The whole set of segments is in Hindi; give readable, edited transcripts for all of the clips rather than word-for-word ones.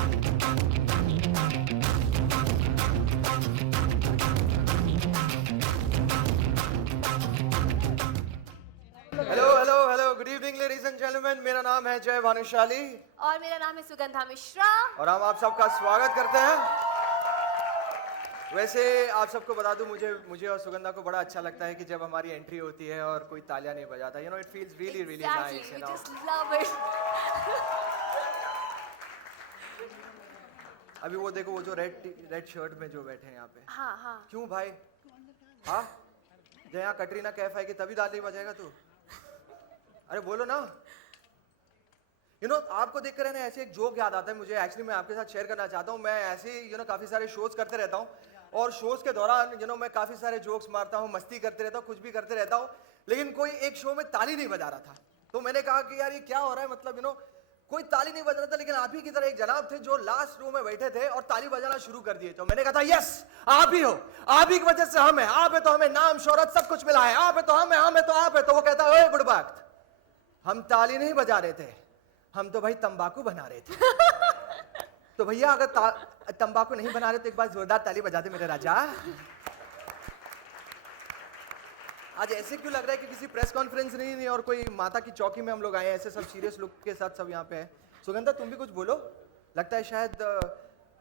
Hello hello hello, good evening ladies and gentleman. मेरा नाम है जय भानुशाली और मेरा नाम है सुगंधा मिश्रा। और हम आप सबका स्वागत करते हैं। वैसे आप सबको बता दूं, मुझे और सुगंधा को बड़ा अच्छा लगता है कि जब हमारी एंट्री होती है और कोई तालियां नहीं बजाता। You know, it feels really really nice, you know. Just love it. अभी वो देखो, वो जो रेड शर्ट में जो बैठे हैं यहाँ पे। हाँ हाँ। क्यों भाई? हाँ, जब यहाँ कटरीना कैफ आएगी तभी ताली बजाएगा तू? अरे बोलो ना। यू नो, आपको देख कर है ना, ऐसे एक जोक याद आता है मुझे। एक्चुअली मैं आपके साथ शेयर करना चाहता हूँ। मैं ऐसे ही काफी सारे शोज करते रहता हूँ और शोज के दौरान मैं काफी सारे जोक्स मारता हूँ, मस्ती करते रहता हूँ, कुछ भी करते रहता हूँ। लेकिन कोई एक शो में ताली नहीं बजा रहा था, तो मैंने कहा कि यार ये क्या हो रहा है, मतलब कोई ताली नहीं बज रहा था। लेकिन आप ही की तरह एक जनाब थे जो लास्ट रो में बैठे थे और ताली बजाना शुरू कर दिए। तो मैंने कहा था, यस आप ही हो, आप ही की वजह से हम है, आप है तो हमें नाम शोहरत सब कुछ मिला है, आप है तो हम है तो आप है। तो वो कहता है, ओए बुड़बक, हम ताली नहीं बजा रहे थे, हम तो भाई तंबाकू बना रहे थे। तो भैया अगर तंबाकू नहीं बना रहे तो एक बार जोरदार ताली बजा दे मेरे राजा। आज ऐसे क्यों लग रहा है कि किसी प्रेस कॉन्फ्रेंस नहीं और कोई माता की चौकी में हम लोग आए हैं, ऐसे सब सीरियस लुक के साथ सब यहाँ पे हैं। सुगंधा, तुम भी कुछ बोलो। लगता है शायद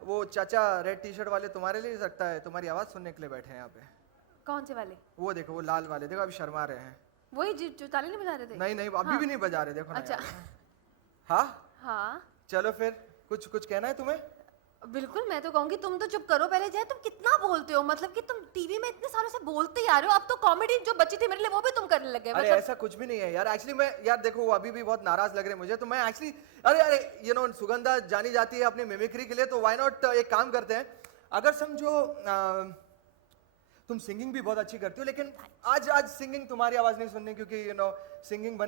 वो चाचा रेड टी शर्ट वाले तुम्हारे लिए लगता है तुम्हारी आवाज सुनने के लिए बैठे हैं यहाँ पे। कौन से वाले? वो देखो, वो लाल वाले देखो, अभी शर्मा रहे हैं। वही जो ताली नहीं बजा रहे थे? नहीं नहीं, अभी हाँ। भी नहीं बजा रहे, देखो ना। अच्छा। हाँ हाँ चलो फिर, कुछ कहना है तुम्हें? बिल्कुल, मैं तो कहूंगी तुम तो चुप करो पहले। जय, तुम कितना बोलते हो, मतलब कि तुम टीवी में इतने सालों से बोलते ही आ रहे हो। अब तो कॉमेडी जो बची थी मेरे लिए वो भी तुम करने लगे। अरे ऐसा कुछ भी नहीं है यार। एक्चुअली मैं यार देखो, वो अभी भी बहुत नाराज लग रहे हैं मुझे। तो मैं एक्चुअली अरे सुगंधा जानी जाती है अपनी मिमिक्री के लिए, तो व्हाई नॉट एक काम करते हैं। अगर समझो तुम सिंगिंग भी बहुत अच्छी करती हो, लेकिन आज सिंगिंग तुम्हारी आवाज नहीं सुननी, क्योंकि सिंगिंग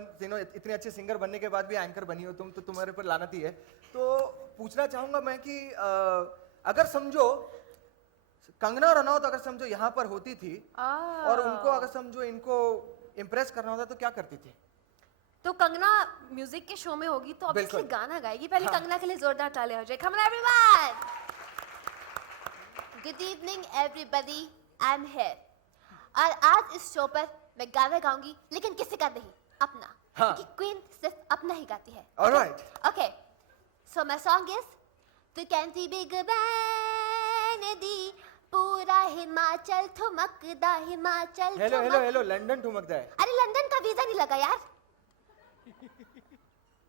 इतने अच्छे सिंगर बनने के बाद भी एंकर बनी हो तुम, तो तुम्हारे पर लानत ही है। तो पूछना चाहूंगा मैं कि अगर समझो कंगना रनौत अगर समझो यहाँ पर होती थी और उनको अगर समझो इनको इम्प्रेस करना होता तो क्या करती थी? तो कंगना म्यूजिक के शो में होगी तो ऑब्वियसली गाना गाएगी। पहले हाँ। कंगना के लिए जोरदार ताली हो जाए। Come on everyone, good evening everybody, I am here. और आज इस शो पर मैं गाना गाऊंगी, लेकिन किसी का नहीं, अपना। हाँ। क्योंकि क्वीन सिर्फ अपना ही गाती है। Alright. Okay, so my song is तू कहती बिग बैन दी पूरा हिमाचल ठुमकदा, हिमाचल हेलो ठुमक- हेलो हेलो, लंदन ठुमकता है। अरे लंदन का वीजा नहीं लगा यार,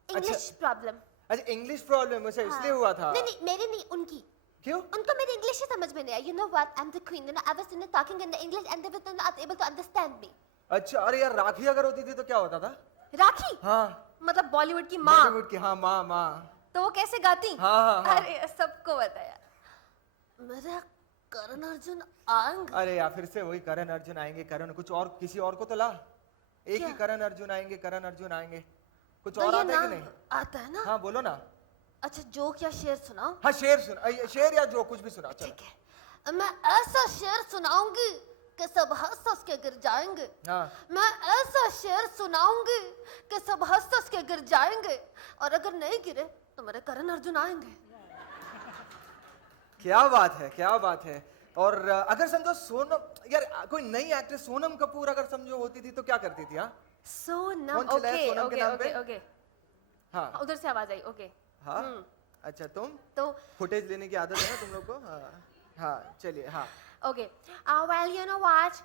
इंग्लिश प्रॉब्लम। अच्छा, इंग्लिश प्रॉब्लम उसे इसलिए हुआ था? नहीं नहीं, मेरी नहीं, उनकी। क्यों? उनको मेरी इंग्लिश ही समझ में नहीं आई। You know what? I'm the queen. You know, I was talking in the English and they were not able to understand me. अच्छा, अरे यार राखी अगर होती थी तो क्या होता था? राखी? हाँ, मतलब बॉलीवुड की माँ। बॉलीवुड की, हाँ माँ माँ। तो वो कैसे गाती? हाँ। अरे सबको बताया। मेरा करण अर्जुन आंग। अरे यार फिर से वही करण अर्जुन आएंगे, करण कुछ और किसी और को तो ला। एक ही करण अर्जुन आएंगे, करण अर्जुन आएंगे। कुछ तो और ये आता है कि नाम नहीं? आता है ना? हाँ बोलो ना। अच्छा, जोक या शेर सुनाओ? हाँ शेर शेर या जो कुछ भी सुना। चलो। ठीक है, मैं ऐसा शेर सुनाऊंगी कि सब हंस हंस के गिर जाएंगे। हाँ। मैं ऐसा शेर सुनाऊंगी कि सब हंस हंस के गिर जाएंगे, और अगर नहीं गिरे तो मेरे करण अर्जुन आएंगे। क्या बात है, क्या बात है। और अगर समझो सोनम, यार कोई नई एक्ट्रेस सोनम कपूर अगर समझो होती थी तो क्या करती थी? हाँ सोनम। कौन चला है ओके सोनम के नाम पे? ओके ओके, हाँ उधर से आवाज आई। ओके हाँ। अच्छा, तुम तो फुटेज लेने की आदत है ना तुम लोग को? हाँ हाँ चलिए। हाँ okay, well, you know what,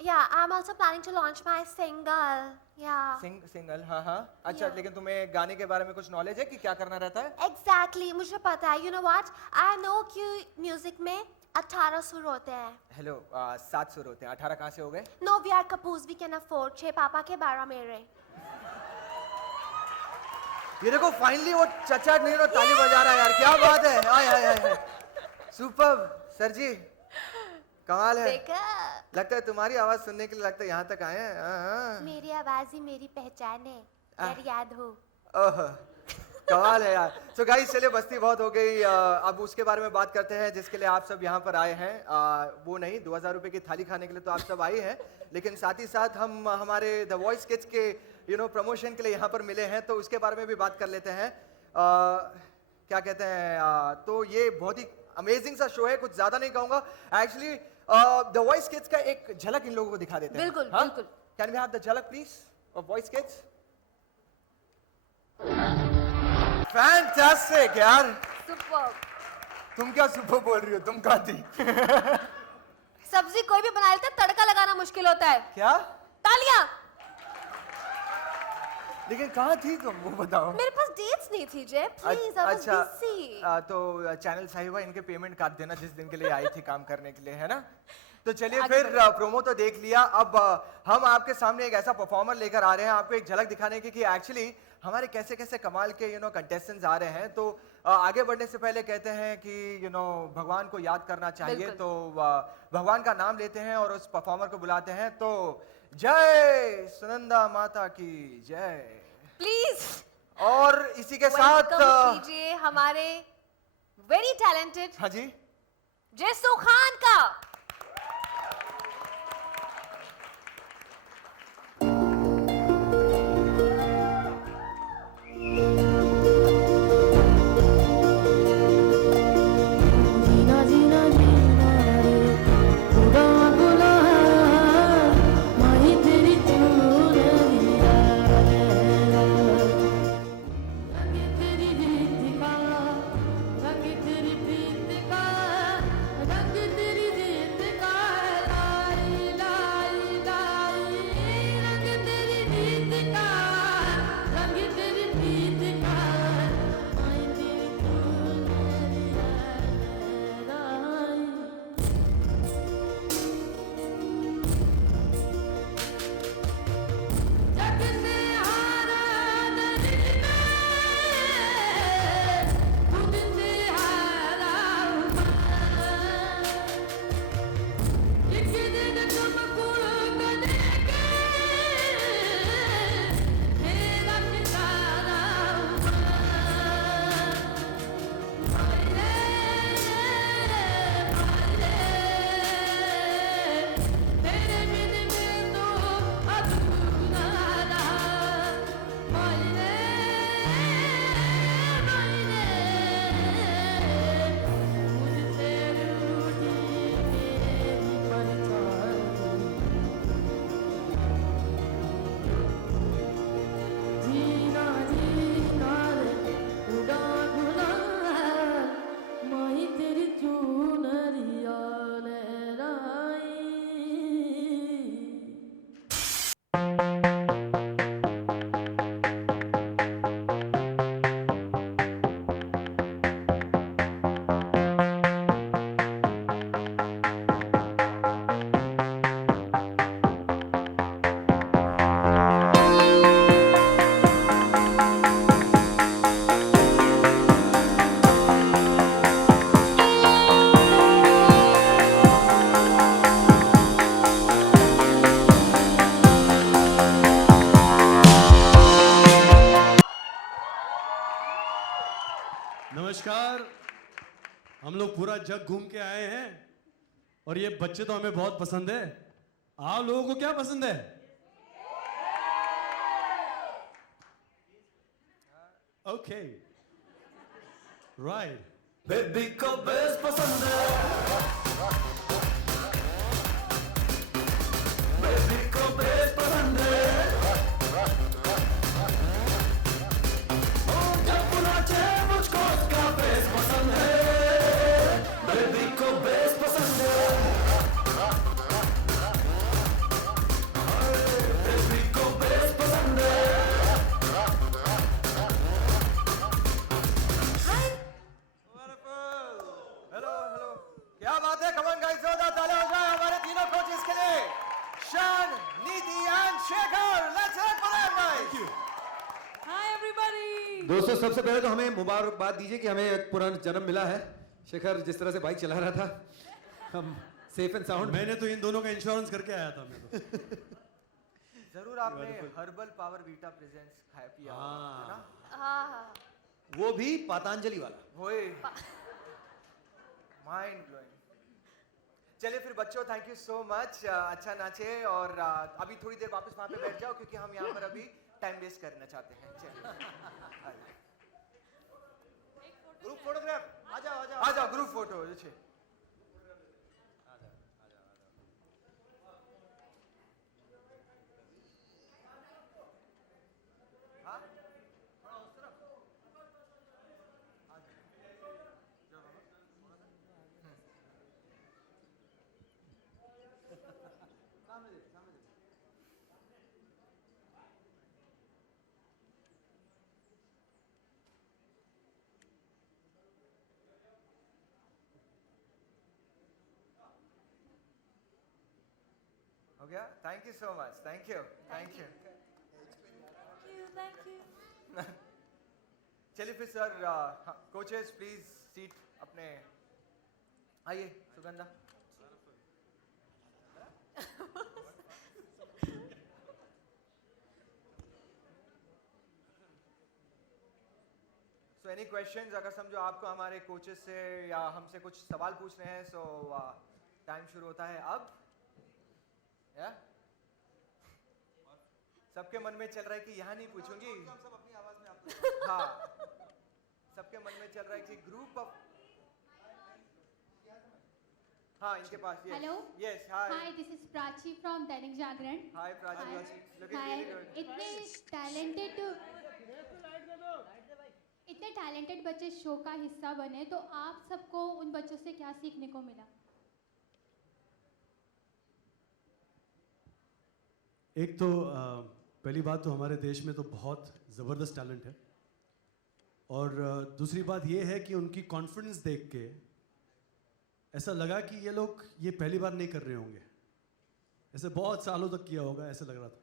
yeah, I'm also planning to launch my single. Yeah, single. हाँ हाँ। अच्छा Yeah. लेकिन तुम्हें गाने के बारे में कुछ नॉलेज है कि क्या करना रहता है? exactly, मुझे पता है। You know what, I know कि म्यूजिक में 18 सुर होते हैं। हेलो, 7 सुर होते हैं, 18 कहाँ से हो गए? No, we are couples, we can afford। 6 पापा के 12 मेरे। ये देखो फाइनली वो चचा नहीं नो ताली बजा रहा है यार, क्या बात है। आय आय आय, सुपर्ब सर जी, कमाल है। देखा, लगता है तुम्हारी आवाज सुनने के लिए लगता है यहाँ तक आए हैं। हाँ। मेरी आवाज ही मेरी पहचान है, अगर याद हो। ओह कमाल है यार। सो गाइस चलिए, बस्ती बहुत हो गई। अब उसके बारे में बात करते हैं जिसके लिए आप सब यहाँ पर आए हैं। वो नहीं, 2000 रुपए की थाली खाने के लिए तो आप सब आए हैं, लेकिन साथ ही साथ हम हमारे द वॉइस किड्स के प्रमोशन के लिए यहाँ पर मिले हैं, तो उसके बारे में भी बात कर लेते हैं। क्या कहते हैं तो ये बहुत ही अमेजिंग सा शो है, कुछ ज्यादा नहीं कहूंगा एक्चुअली। द वॉइस किड्स का एक झलक इन लोगों को दिखा देते हैं। बिल्कुल, हाँ? बिल्कुल। कैन वी हैव द झलक please of voice kids? Fantastic यार। सुपर। तुम क्या सुपर बोल रही हो, तुम कहाँ थी? सब्जी कोई भी बना लेता है, तड़का लगाना मुश्किल होता है। क्या? तालियां। लेकिन कहाँ थी तुम, वो बताओ। मेरे पास डेट्स नहीं थी जय, प्लीज आई वाज अच्छा बिजी। तो चैनल साहिबा इनके पेमेंट काट देना जिस दिन के लिए आई थी काम करने के लिए, है ना? तो चलिए आगे फिर प्रोमो तो देख लिया, अब हम आपके सामने एक ऐसा परफॉर्मर लेकर आ रहे हैं आपको एक झलक दिखाने की कि एक्चुअली हमारे कैसे कैसे कमाल के कंटेस्टेंट्स आ रहे हैं। तो आगे बढ़ने से पहले कहते हैं कि भगवान को याद करना चाहिए, बिल्कुल। तो भगवान का नाम लेते हैं और उस परफॉर्मर को बुलाते हैं। तो जय सुनंदा माता की जय। प्लीज और इसी के साथ वेलकम कीजिए हमारे वेरी टैलेंटेड हाँ जी, जयसू खान का। नमस्कार। हम लोग पूरा जग घूम के आए हैं और ये बच्चे तो हमें बहुत पसंद है। आप लोगों को क्या पसंद है? Okay, right. बेबी को बेस पसंद है, बेबी को बेस पसंद है, ओ जब नाचे मुझको उसका बेस पसंद है, बेबी को बेस पसंद है, बेबी को बेस पसंद है। हेलो हेलो, क्या बात है, कमन गाइस, जोरदार तालियां हो जाए हमारे तीनों कोचेस के लिए, शान, नीति and Shekhar. Let's here for them guys. Hi everybody. दोस्तों, सबसे पहले तो हमें मुबारकबाद दीजिए कि हमें एक पुराना जन्म मिला है। शेखर जिस तरह से बाइक चला रहा था, हम सेफ एंड साउंड। मैंने तो इन दोनों का इंश्योरेंस करके आया था। मैं तो जरूर आपने हर्बल पावर वीटा प्रेजेंट्स खाया पिया होगा, है ना? हाँ हाँ। वो भी पतंजलि वाला। वही माइंड ब्लोइंग। चलिए फिर बच्चों, थैंक यू सो मच, अच्छा नाचे और अभी थोड़ी देर वापस वहां पे बैठ जाओ क्योंकि हम यहाँ पर अभी टाइम वेस्ट करना चाहते हैं। चलिए ગ્રુપ ફોટોગ્રાફ આ જાઓ ગ્રુપ ફોટો છે हाँ थोड़ा उस तरफ आ जाओ जाओ बाबा सामने देखो सामने देखो हो गया thank you so much thank you Thank you. Thank you. चलिए फिर सर कोचेस प्लीज सीट अपने आइए सुगंधा सो एनी क्वेश्चंस अगर समझो आपको हमारे कोचेस से या हमसे कुछ सवाल पूछने हैं सो टाइम शुरू होता है अब या सबके मन में चल रहा है कि यहाँ नहीं पूछूंगी सब अपनी आवाज में आपको हाँ सबके मन में चल रहा है कि ग्रुप ऑफ हाँ इनके पास yes Hello. Yes hi Hi, this is Prachi from Dainik Jagran. Hi Prachi Hi. Looking Hi. Really good इतने टैलेंटेड बच्चे शो का हिस्सा बने, तो आप सबको उन बच्चों से क्या सीखने को मिला? एक तो पहली बात तो हमारे देश में तो बहुत ज़बरदस्त टैलेंट है और दूसरी बात ये है कि उनकी कॉन्फिडेंस देख के ऐसा लगा कि ये लोग ये पहली बार नहीं कर रहे होंगे, ऐसे बहुत सालों तक किया होगा ऐसा लग रहा था।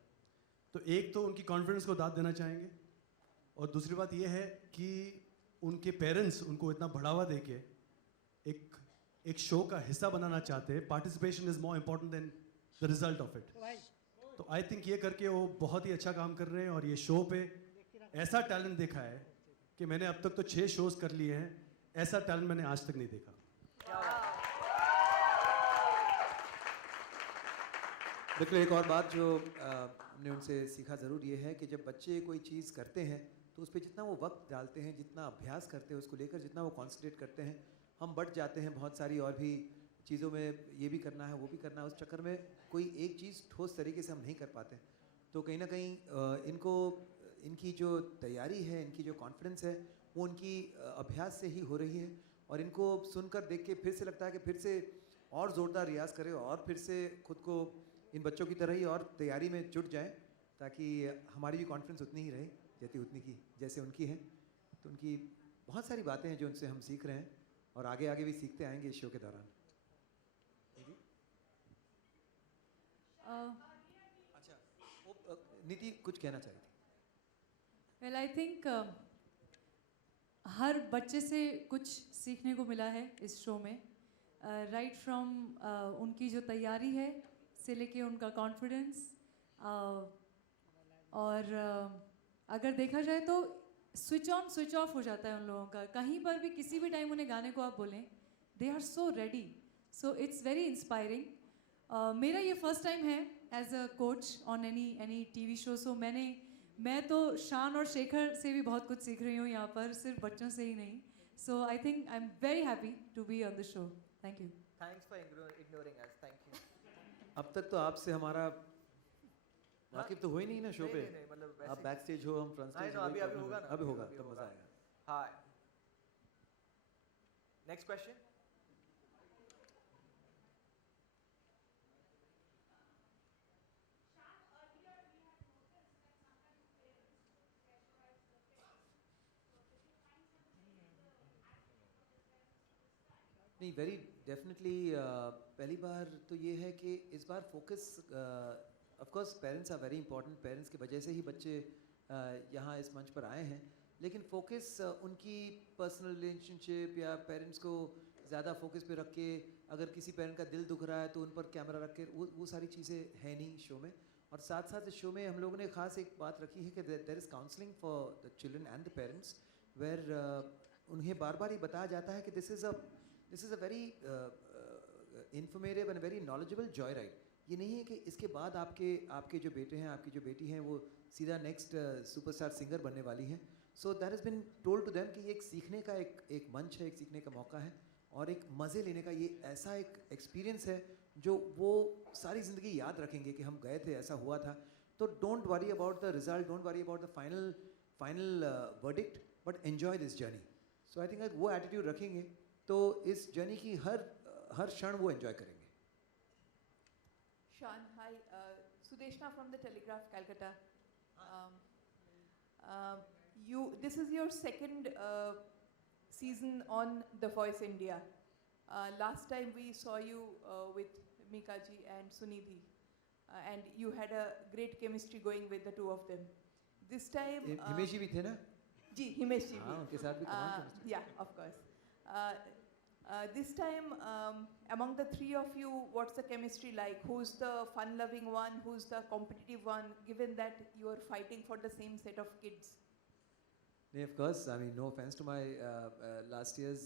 तो एक तो उनकी कॉन्फिडेंस को दाद देना चाहेंगे और दूसरी बात ये है कि उनके पेरेंट्स उनको इतना बढ़ावा दे के एक शो का हिस्सा बनाना चाहते हैं। Participation is more important then the result of it. तो आई थिंक ये करके वो बहुत ही अच्छा काम कर रहे हैं और ये शो पे ऐसा टैलेंट देखा है कि मैंने अब तक तो 6 शोज कर लिए हैं, ऐसा टैलेंट मैंने आज तक नहीं देखा। बिल्कुल। एक और बात जो हमने उनसे सीखा ज़रूर ये है कि जब बच्चे कोई चीज़ करते हैं तो उस पर जितना वो वक्त डालते हैं, जितना अभ्यास करते हैं उसको लेकर, जितना वो कॉन्सेंट्रेट करते हैं, हम बढ़ जाते हैं बहुत सारी और भी चीज़ों में। ये भी करना है वो भी करना है, उस चक्कर में कोई एक चीज़ ठोस तरीके से हम नहीं कर पाते। तो कहीं ना कहीं इनको इनकी जो तैयारी है, इनकी जो कॉन्फिडेंस है वो उनकी अभ्यास से ही हो रही है। और इनको सुनकर देख के फिर से लगता है कि फिर से और ज़ोरदार रियाज़ करें और फिर से खुद को इन बच्चों की तरह ही और तैयारी में जुट जाएं, ताकि हमारी भी कॉन्फिडेंस उतनी ही रहे जैसे उनकी है। तो उनकी बहुत सारी बातें हैं जो उनसे हम सीख रहे हैं और आगे आगे भी सीखते आएंगे इस शो के दौरान। अच्छा, नीति कुछ कहना चाह रही थी। Well, I think हर बच्चे से कुछ सीखने को मिला है इस शो में। राइट फ्रॉम उनकी जो तैयारी है से लेके उनका कॉन्फिडेंस, और अगर देखा जाए तो स्विच ऑन स्विच ऑफ हो जाता है उन लोगों का। कहीं पर भी किसी भी टाइम उन्हें गाने को आप बोलें, they are so ready. So it's very inspiring. मेरा ये फर्स्ट टाइम है as a coach on any TV show. So मैं तो शान और शेखर से भी बहुत कुछ सीख रही हूँ यहाँ पर, सिर्फ बच्चों से ही नहीं। So I think I am very happy to be on the show. Thank you. Thanks for ignoring us. Thank you. अब तक तो आपसे हमारा वाकिफ तो हो ही नहीं ना शो पे। नहीं, मतलब आप बैक स्टेज हो, हम फ्रंट स्टेज। अभी होगा ना, अभी होगा तब मजा आएगा। हाँ नेक्स्ट क्वेश्चन। नहीं, वेरी डेफिनेटली पहली बार तो ये है कि इस बार focus, of course parents are very important. Parents की वजह से ही बच्चे यहाँ इस मंच पर आए हैं, लेकिन फोकस उनकी पर्सनल रिलेशनशिप या पेरेंट्स को ज़्यादा फोकस पे रख के, अगर किसी पेरेंट का दिल दुख रहा है तो उन पर कैमरा रख के, वो सारी चीज़ें हैं नहीं शो में। और साथ साथ इस शो में हम लोगों ने ख़ास एक बात रखी है कि there is counselling for the children and the parents, where उन्हें बार बार ये बताया जाता है कि this is a very informative and a very knowledgeable joyride। ये नहीं है कि इसके बाद आपके जो बेटे हैं, आपकी जो बेटी हैं, वो सीधा नेक्स्ट सुपरस्टार सिंगर बनने वाली हैं. So that has been told to them कि ये एक सीखने का एक मंच है, एक सीखने का मौका है और एक मज़े लेने का ये ऐसा एक एक्सपीरियंस है जो वो सारी ज़िंदगी याद रखेंगे कि हम गए थे, ऐसा हुआ था. तो don't worry about the result, don't worry about the final verdict, but enjoy this journey. So I think वो एटीट्यूड रखेंगे तो इस जर्नी की हर क्षण वो एन्जॉय करेंगे. Shan, hi. Sudeshna from the Telegraph, Calcutta. This is your second season on The Voice India. Last time we saw you with Mika ji and Sunidhi, and you had a great chemistry going with the two of them. This time, Himesh जी भी थे ना? जी, Himesh ji. हाँ, उनके साथ भी कमाल chemistry. Yeah, of course. This time, among the three of you, what's the chemistry like? Who's the fun-loving one? Who's the competitive one? Given that you are fighting for the same set of kids. नहीं, of course. I mean, no offense to my last year's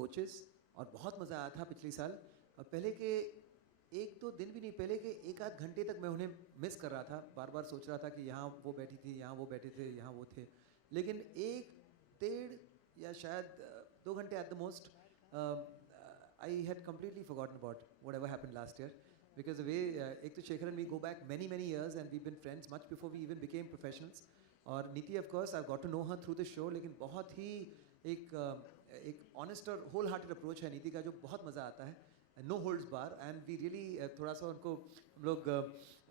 coaches. और बहुत मज़ा आया था पिछले साल. और पहले के एक दो दिन भी नहीं, पहले के एक आध घंटे तक मैं उन्हें मिस कर रहा था. बार बार सोच रहा था कि यहाँ वो बैठी थी, यहाँ वो बैठे थे, यहाँ वो थे. लेकिन एक डेढ़ या शायद 2 घंटे at the most, I had completely forgotten about whatever happened last year. Because the way, एक तो Shekhar and we go back many years and we've been friends much before we even became professionals. और नीति of course I've got to know her through the show, लेकिन बहुत ही एक honest और whole hearted approach है नीति का जो बहुत मज़ा आता है. No holds bar and we really थोड़ा सा उनको हम लोग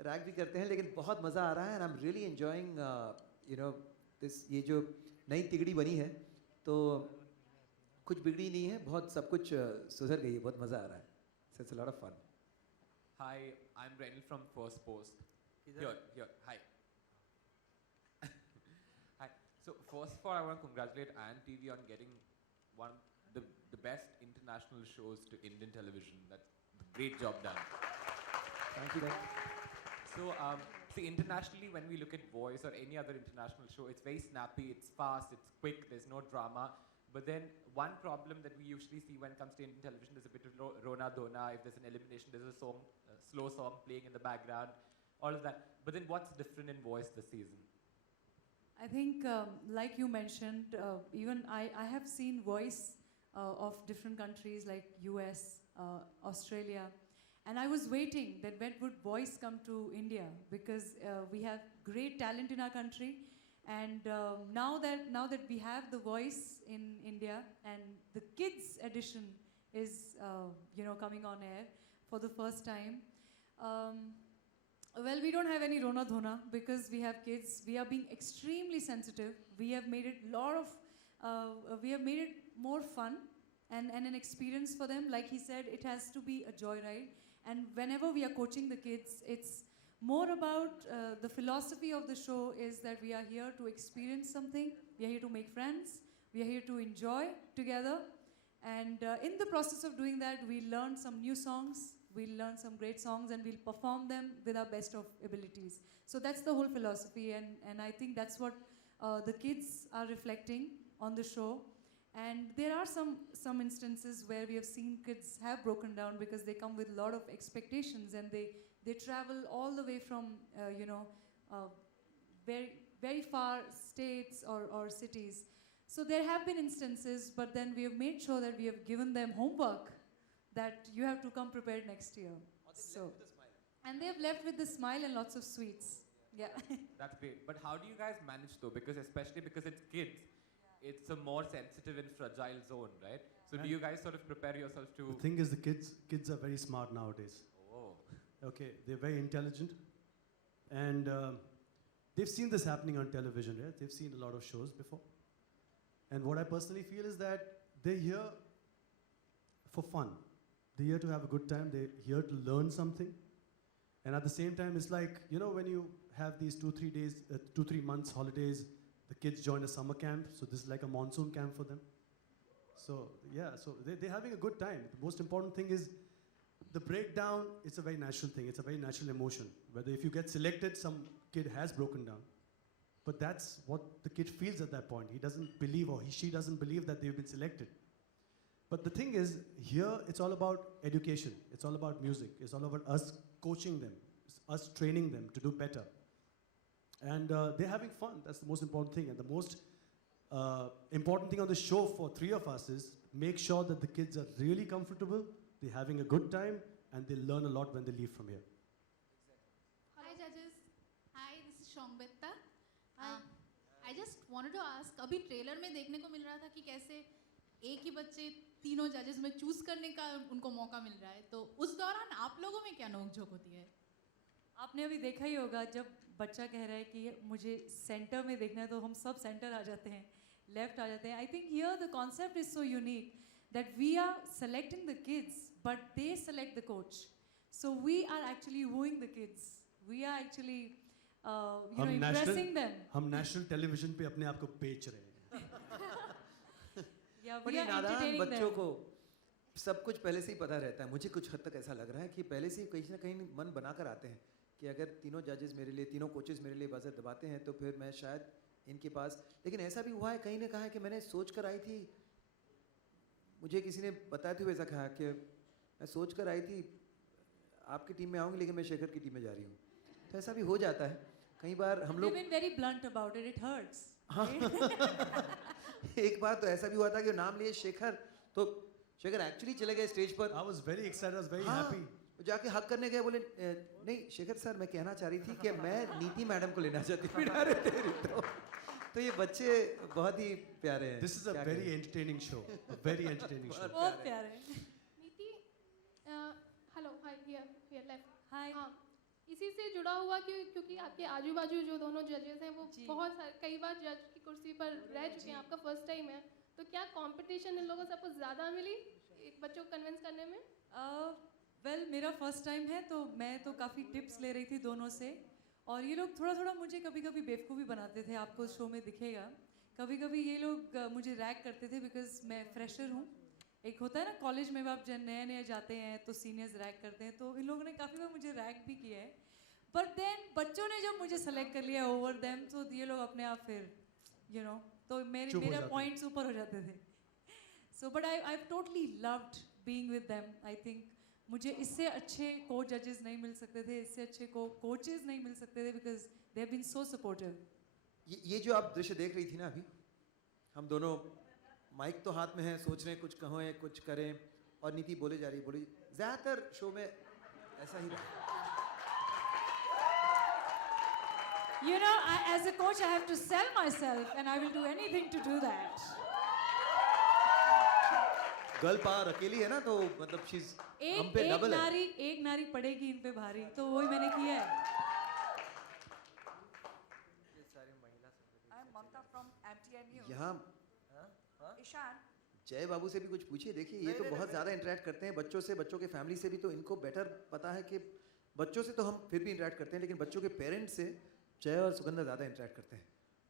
रैग भी करते हैं, लेकिन बहुत मज़ा आ रहा है. And I'm really enjoying this, ये जो नई तिगड़ी बनी है तो कुछ बिगड़ी नहीं है, बहुत सब कुछ सुधर गई है, बहुत मज़ा आ रहा है. So it's a lot of fun. Hi, I'm Renil from First Post. Here. Hi. Hi. So first of all, I want to congratulate Ion TV on getting the best international shows to Indian television. That's a great job done. Thank you. So, see, internationally, when we look at Voice or any other international show, it's very snappy, it's fast, it's quick, there's no drama. But then one problem that we usually see when it comes to Indian television is a bit of Rona Dona. If there's an elimination, there's a song, a slow song playing in the background, all of that. But then what's different in Voice this season? I think, like you mentioned, even I have seen Voice of different countries like US, Australia, and I was waiting that when would Voice come to India, because we have great talent in our country, and now that we have the Voice in India and the kids edition is coming on air for the first time. Well, we don't have any Rona Dhona because we have kids. We are being extremely sensitive. We have made it we have made it more fun and an experience for them. Like he said, it has to be a joyride. And whenever we are coaching the kids, it's more about the philosophy of the show is that we are here to experience something. We are here to make friends. We are here to enjoy together. And in the process of doing that, we learn some new songs. We'll learn some great songs and we'll perform them with our best of abilities. So that's the whole philosophy, and I think that's what the kids are reflecting on the show. And there are some instances where we have seen kids have broken down because they come with a lot of expectations and they travel all the way from very, very far states or cities. So there have been instances, but then we have made sure that we have given them homework that you have to come prepared next year. So, and they have left with a smile and lots of sweets. Yeah. That's great. But how do you guys manage though? Because especially because it's kids, it's a more sensitive and fragile zone, right? So do you guys sort of prepare yourself to... The thing is, the kids are very smart nowadays. Oh. Okay, they're very intelligent, and they've seen this happening on television, right? They've seen a lot of shows before. And what I personally feel is that they're here for fun. They're here to have a good time. They're here to learn something. And at the same time, it's like, when you have these 2-3 months holidays, the kids join a summer camp. So this is like a monsoon camp for them. So yeah, so they're having a good time. The most important thing is the breakdown. It's a very natural thing. It's a very natural emotion. Whether if you get selected, some kid has broken down. But that's what the kid feels at that point. He doesn't believe, or she doesn't believe that they've been selected. But the thing is, here it's all about education. It's all about music. It's all about us coaching them, us training them to do better. And they're having fun. That's the most important thing. And the most important thing on the show for three of us is make sure that the kids are really comfortable, they're having a good time, and they learn a lot when they leave from here. Hi judges. Hi, this is Shongbetta. I just wanted to ask, अभी ट्रेलर में देखने को मिल रहा था कि कैसे एक ही बच्चे तीनों जजेस में चूज करने का उनको मौका मिल रहा है, तो उस दौरान आप लोगों में क्या नोकझोंक होती है? आपने अभी देखा ही होगा जब बच्चा कह रहा है कि मुझे सेंटर में देखना है तो हम सब सेंटर आ जाते हैं, लेफ्ट आ जाते हैं. I think here the concept is so unique that we are selecting the kids but they select the coach. So we are actually wooing the kids. We are actually impressing them. हम नेशनल टेलीविजन पे अपने आप को बेच रहे हैं. Yeah, we बड़ी are नादान entertaining बच्चों them. को सब कुछ पहले से ही पता रहता है. मुझे कुछ हद तक ऐसा लग रहा है कि पहले से ही कहीं ना कहीं मन बनाकर आते हैं कि अगर तीनों जजेस मेरे लिए, तीनों कोचेस मेरे लिए बजर दबाते हैं तो फिर मैं शायद इनके पास. लेकिन ऐसा भी हुआ है, कहीं ने कहा है कि मैंने सोच कर आई थी, मुझे किसी ने बताते हुए ऐसा कहा कि मैं सोच कर आई थी आपकी टीम में आऊँगी लेकिन मैं शेखर की टीम में जा रही हूँ. तो ऐसा भी हो जाता है कई बार. हम They've लोग been very blunt about it. It hurts. एक बार तो ऐसा भी हुआ था कि नाम लिए शेखर, तो शेखर एक्चुअली चले गए स्टेज पर. I was very excited. I was very हाँ, happy. जाके हक करने गए, बोले नहीं शेखर सर मैं कहना चाह रही थी कि मैं नीति मैडम को लेना चाहती हूँ. तो ये बच्चे बहुत ही प्यारे हैं. This is a क्या very कहें? entertaining show. A very entertaining show. बहुत प्यारे. नीति, हेलो, हाय, हियर लेफ्ट. हाय. हाँ, इसी से जुड़ा हुआ क्योंकि आपके आजू बाजू जो दोनों जजेस हैं वो जी. कई बार जज की कुर्सी पर रह चुके हैं, आपका फर्स्ट टाइम है, तो क्या कंपटीशन इन लोगों से आपको ज़्यादा मिली एक बच्चों को कन्विंस करने में? वेल मेरा फर्स्ट टाइम है तो मैं तो काफ़ी टिप्स ले रही थी दोनों से, और ये लोग थोड़ा थोड़ा मुझे कभी कभी बेवकूफ़ी बनाते थे. आपको शो में दिखेगा कभी कभी ये लोग मुझे रैग करते थे बिकॉज मैं फ्रेशर हूँ. एक होता है ना कॉलेज में आप जब नए नए जाते हैं तो सीनियर्स रैग करते हैं, तो इन लोगों ने काफ़ी बार मुझे रैग भी किया है. बट देन बच्चों ने जब मुझे सेलेक्ट कर लिया ओवर देम, तो ये लोग अपने आप फिर तो चुप हो मेरे जाते पॉइंट्स ऊपर हो जाते थे. So but I totally loved being with them. I think मुझे इससे अच्छे को जजेस नहीं मिल सकते थे, इससे अच्छे को कोचेस नहीं मिल सकते थे because they have been so supportive. ये जो आप दृश्य देख रही थी ना अभी, हम दोनों माइक तो हाथ में है, सोच रहे हैं कुछ कहें कुछ करें, और नीति बोले जा रही बोली. ज़्यादातर शो में ऐसा ही रहा. You know, as a coach, I have to sell myself, and I will do anything to do that. Girl power अकेली है ना, तो मतलब शीज हम पे एक डबल है. नारी पड़ेगी इन पे भारी, तो वही मैंने किया है. I'm Mamta from MTN News. यहाँ Ishan, जय बाबू से भी कुछ पूछिए. देखिए ये तो बहुत ज़्यादा इंटरेक्ट करते हैं बच्चों से, बच्चों के फैमिली से भी. तो इनको बेटर पता है कि बच्चों से तो हम फिर भी इंटरेक्ट करते हैं, लेकिन बच्चों के पेरेंट्स से जय और सुगंधा ज़्यादा इंटरेक्ट करते हैं.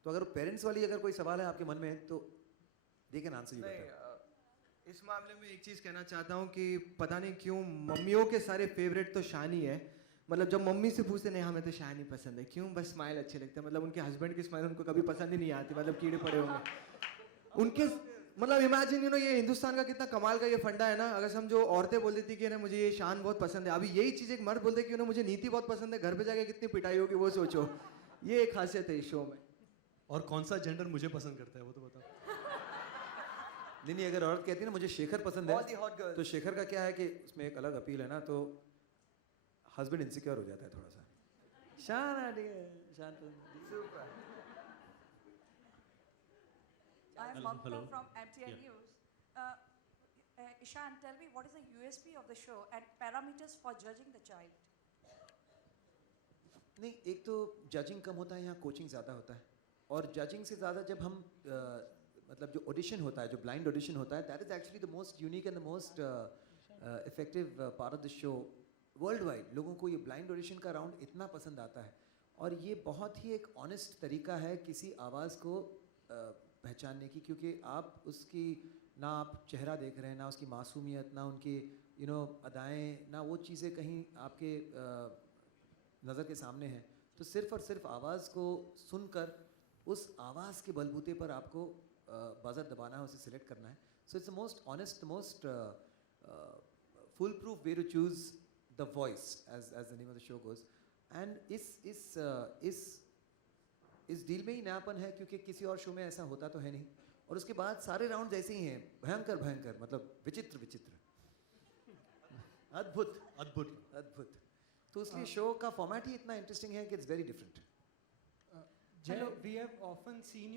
तो अगर पेरेंट्स वाली अगर कोई सवाल है आपके मन में तो they can answer you better. इस मामले में एक चीज़ कहना चाहता हूँ कि पता नहीं क्यों मम्मियों के सारे फेवरेट तो शानी है. मतलब जब मम्मी से पूछते नहीं हमें तो शानी पसंद है, क्यों? बस स्माइल अच्छे लगते हैं. मतलब उनके हस्बैंड की स्माइल उनको कभी पसंद ही नहीं आती, मतलब कीड़े पड़े होंगे उनके. मतलब इमेजिन ये हिंदुस्तान का कितना कमाल का ये फंडा है ना. अगर समझो औरतें बोल देती कि ना मुझे ये शान बहुत पसंद है, अभी यही चीज़ एक मर्द बोलते कि उन्हें मुझे नीति बहुत पसंद है, घर पे जाके कितनी पिटाई होगी वो सोचो. ये एक खासियत है इस शो में. और कौन सा जेंडर मुझे पसंद करता है वो तो बताओ. नहीं, अगर औरत कहती है ना मुझे शेखर पसंद है, तो शेखर का क्या है कि उसमें एक अलग अपील है ना, तो हस्बैंड इनसिक्योर हो जाता है थोड़ा सा. शान आ गया, शान तो I'm Mamta hello. from MTN News. Ishan, tell me what is the USP of the show and parameters for judging the child? नहीं, एक तो जजिंग कम होता है, यहाँ कोचिंग ज़्यादा होता है. और जजिंग से ज़्यादा जब हम मतलब जो ऑडिशन होता है, जो ब्लाइंड ऑडिशन होता है, that is actually the most unique and the most effective part of the show. World wide लोगों को ये ब्लाइंड ऑडिशन का राउंड इतना पसंद आता है, और ये बहुत ही एक ऑनेस्ट तरीका है किसी आवाज़ को पहचानने की, क्योंकि आप उसकी ना आप चेहरा देख रहे हैं, ना उसकी मासूमियत, ना उनकी अदाएँ, ना वो चीज़ें कहीं आपके नज़र के सामने हैं. तो सिर्फ़ और सिर्फ आवाज़ को सुनकर उस आवाज़ के बलबूते पर आपको बज़र दबाना है, उसे सिलेक्ट करना है. So it's the most honest, the most foolproof way to choose the voice, as the name of the show goes. And इस डील में ही नयापन है, क्योंकि किसी और शो में ऐसा होता तो है नहीं. और उसके बाद सारे राउंड ऐसे ही हैं, भयंकर भयंकर, मतलब विचित्र विचित्र, अद्भुत अद्भुत. अद्भुत. तो इसलिए शो का फॉर्मेट ही इतना इंटरेस्टिंग है कि it's very different. Jay, we have often seen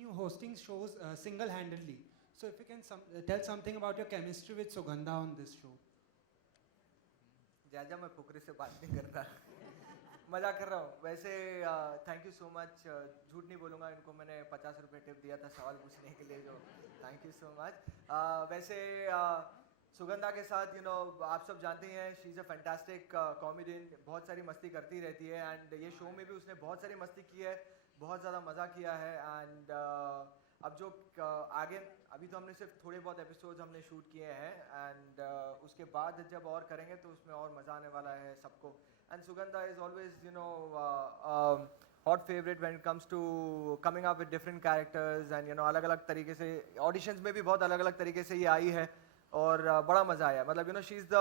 you hosting shows single-handedly. So if you can tell something about your chemistry with Sugandha on this show. जा मैं फुकरे से बात नहीं कर रहा, मजाक कर रहा हूँ. वैसे थैंक यू सो मच. झूठ नहीं बोलूँगा, इनको मैंने 50 रुपये टिप दिया था सवाल पूछने के लिए, जो थैंक यू सो मच. वैसे सुगंधा के साथ आप सब जानते ही हैं, she is a fantastic comedian. बहुत सारी मस्ती करती रहती है, एंड ये शो में भी उसने बहुत सारी मस्ती की है, बहुत ज़्यादा मज़ा किया है. एंड अब जो आगे, अभी तो हमने सिर्फ थोड़े बहुत एपिसोड्स हमने शूट किए हैं, एंड उसके बाद जब और करेंगे तो उसमें और मज़ा आने वाला है सबको. And Sugandha is always hot favourite when it comes to coming up with different characters. And अलग अलग तरीके से ऑडिशंस में भी बहुत अलग अलग तरीके से ये आई है, और बड़ा मज़ा आया. मतलब she is the